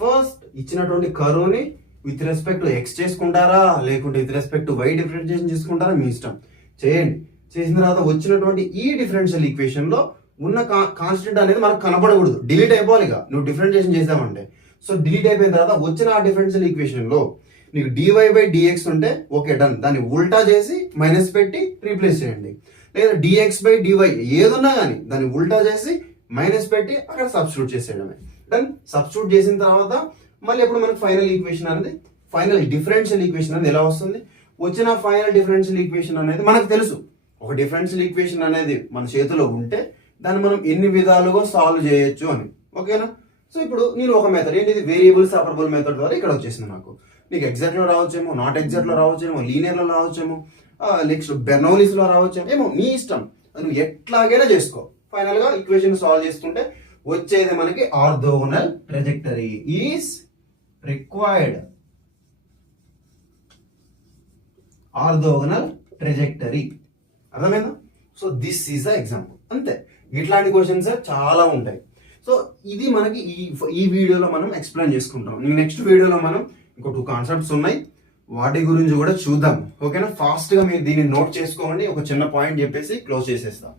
ఫస్ట్ ఇచ్చినటువంటి కర్వ్ని విత్ రెస్పెక్ట్ టు ఎక్స్ చేసుకుంటారా లేకుంటే with respect to y differentiation చేసుకుంటారా మీ ఇష్టం, చేయండి. చేసిన తర్వాత వచ్చినటువంటి ఈ డిఫరెన్షియల్ ఈక్వేషన్ లో ఉన్న కాన్స్టెంట్ అనేది మనకు కనపడకూడదు, డిలీట్ అయిపోవాలి. నువ్వు డిఫరెన్షియేషన్ చేసావంటే సో డిలీట్ అయిపోయిన తర్వాత వచ్చిన ఆ డిఫరెన్షియల్ ఈక్వేషన్ లో నీకు డివై బై డిఎక్స్ ఉంటే ఓకే డన్, దాన్ని ఉల్టా చేసి మైనస్ పెట్టి రీప్లేస్ చేయండి. లేదా డిఎక్స్ బై డివై ఏదున్నా కానీ దాన్ని ఉల్టా చేసి మైనస్ పెట్టి అక్కడ సబ్స్టిట్యూట్ చేసేయడమే. దెన్ సబ్స్టిట్యూట్ చేసిన తర్వాత మళ్ళీ ఎప్పుడు మనకు ఫైనల్ ఈక్వేషన్ అనేది ఫైనల్ డిఫరెన్షియల్ ఈక్వేషన్ అనేది ఎలా వస్తుంది, వచ్చిన ఫైనల్ డిఫరెన్షియల్ ఈక్వేషన్ అనేది మనకు తెలుసు. ఒక డిఫరెన్షియల్ ఈక్వేషన్ అనేది మన చేతిలో ఉంటే దాన్ని మనం ఎన్ని విధాలుగా సాల్వ్ చేయొచ్చు అని. ఓకేనా? సో ఇప్పుడు నేను ఒక మెథడ్ ఏంటిది వేరియబుల్ సెపరబుల్ మెథడ్ ద్వారా ఇక్కడ వచ్చేసింది. నాకు నీకు ఎగ్జాక్ట్ లో రావచ్చేమో, నాట్ ఎగ్జాక్ట్ లో రావచ్చేమో, లీనియర్ లో రావచ్చేమో, నెక్స్ట్ బెర్నౌలీస్ లో రావచ్చేమో, ఏమో నీ ఇష్టం, నువ్వు ఎట్లాగైనా చేసుకో. ఫైనల్ గా ఈక్వేషన్ సాల్వ్ చేసుకుంటే వచ్చేది మనకి orthogonal trajectory is required. Orthogonal trajectory అర్థమైందా? So this is the example. అంతే, ఇట్లాంటి క్వశ్చన్స్ చాలా ఉంటాయి. సో ఇది మనకి ఈ వీడియోలో మనం ఎక్స్ప్లెయిన్ చేసుకుంటాం. నెక్స్ట్ వీడియోలో మనం ఇంకో 2 కాన్సెప్ట్స్ ఉన్నాయి, వాటి గురించి కూడా చూద్దాం. ఓకేనా? ఫాస్ట్ గా మీరు దీన్ని నోట్ చేసుకోండి. ఒక చిన్న పాయింట్ చెప్పేసి క్లోజ్ చేసేస్తాం.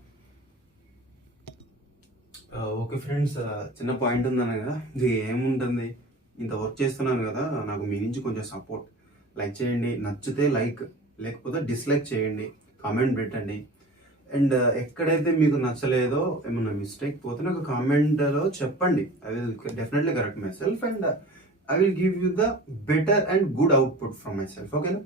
ఓకే ఫ్రెండ్స్, చిన్న పాయింట్ ఉందన్న కదా, ఇది ఏముంటుంది, ఇంత వర్క్ చేస్తున్నాను కదా, నాకు మీ నుంచి కొంచెం సపోర్ట్. లైక్ చేయండి, నచ్చితే లైక్, లేకపోతే డిస్లైక్ చేయండి, కామెంట్ పెట్టండి. అండ్ ఎక్కడైతే మీకు నచ్చలేదో ఏమన్నా మిస్టేక్ పోతే నాకు కామెంట్లో చెప్పండి. I will definitely correct my self and I will give you the better and good output from my self. ఓకేనా?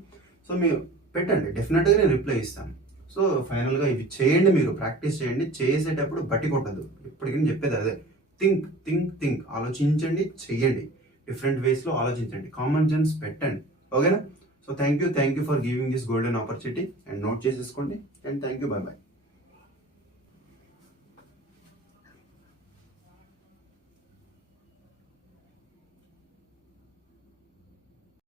సో మీరు పెట్టండి, డెఫినెట్గా నేను రిప్లై ఇస్తాను. సో ఫైనల్గా ఇవి చేయండి, మీరు ప్రాక్టీస్ చేయండి. చేసేటప్పుడు బట్టి కొట్టద్దు. ఇప్పటికీ నేను చెప్పేది అదే, థింక్ థింక్ థింక్, ఆలోచించండి, చెయ్యండి, డిఫరెంట్ వేస్లో ఆలోచించండి, కామన్ సెన్స్ పెట్టండి. ఓకేనా? So thank you for giving this golden opportunity and note చేసేసుకోండి. And thank you, bye by.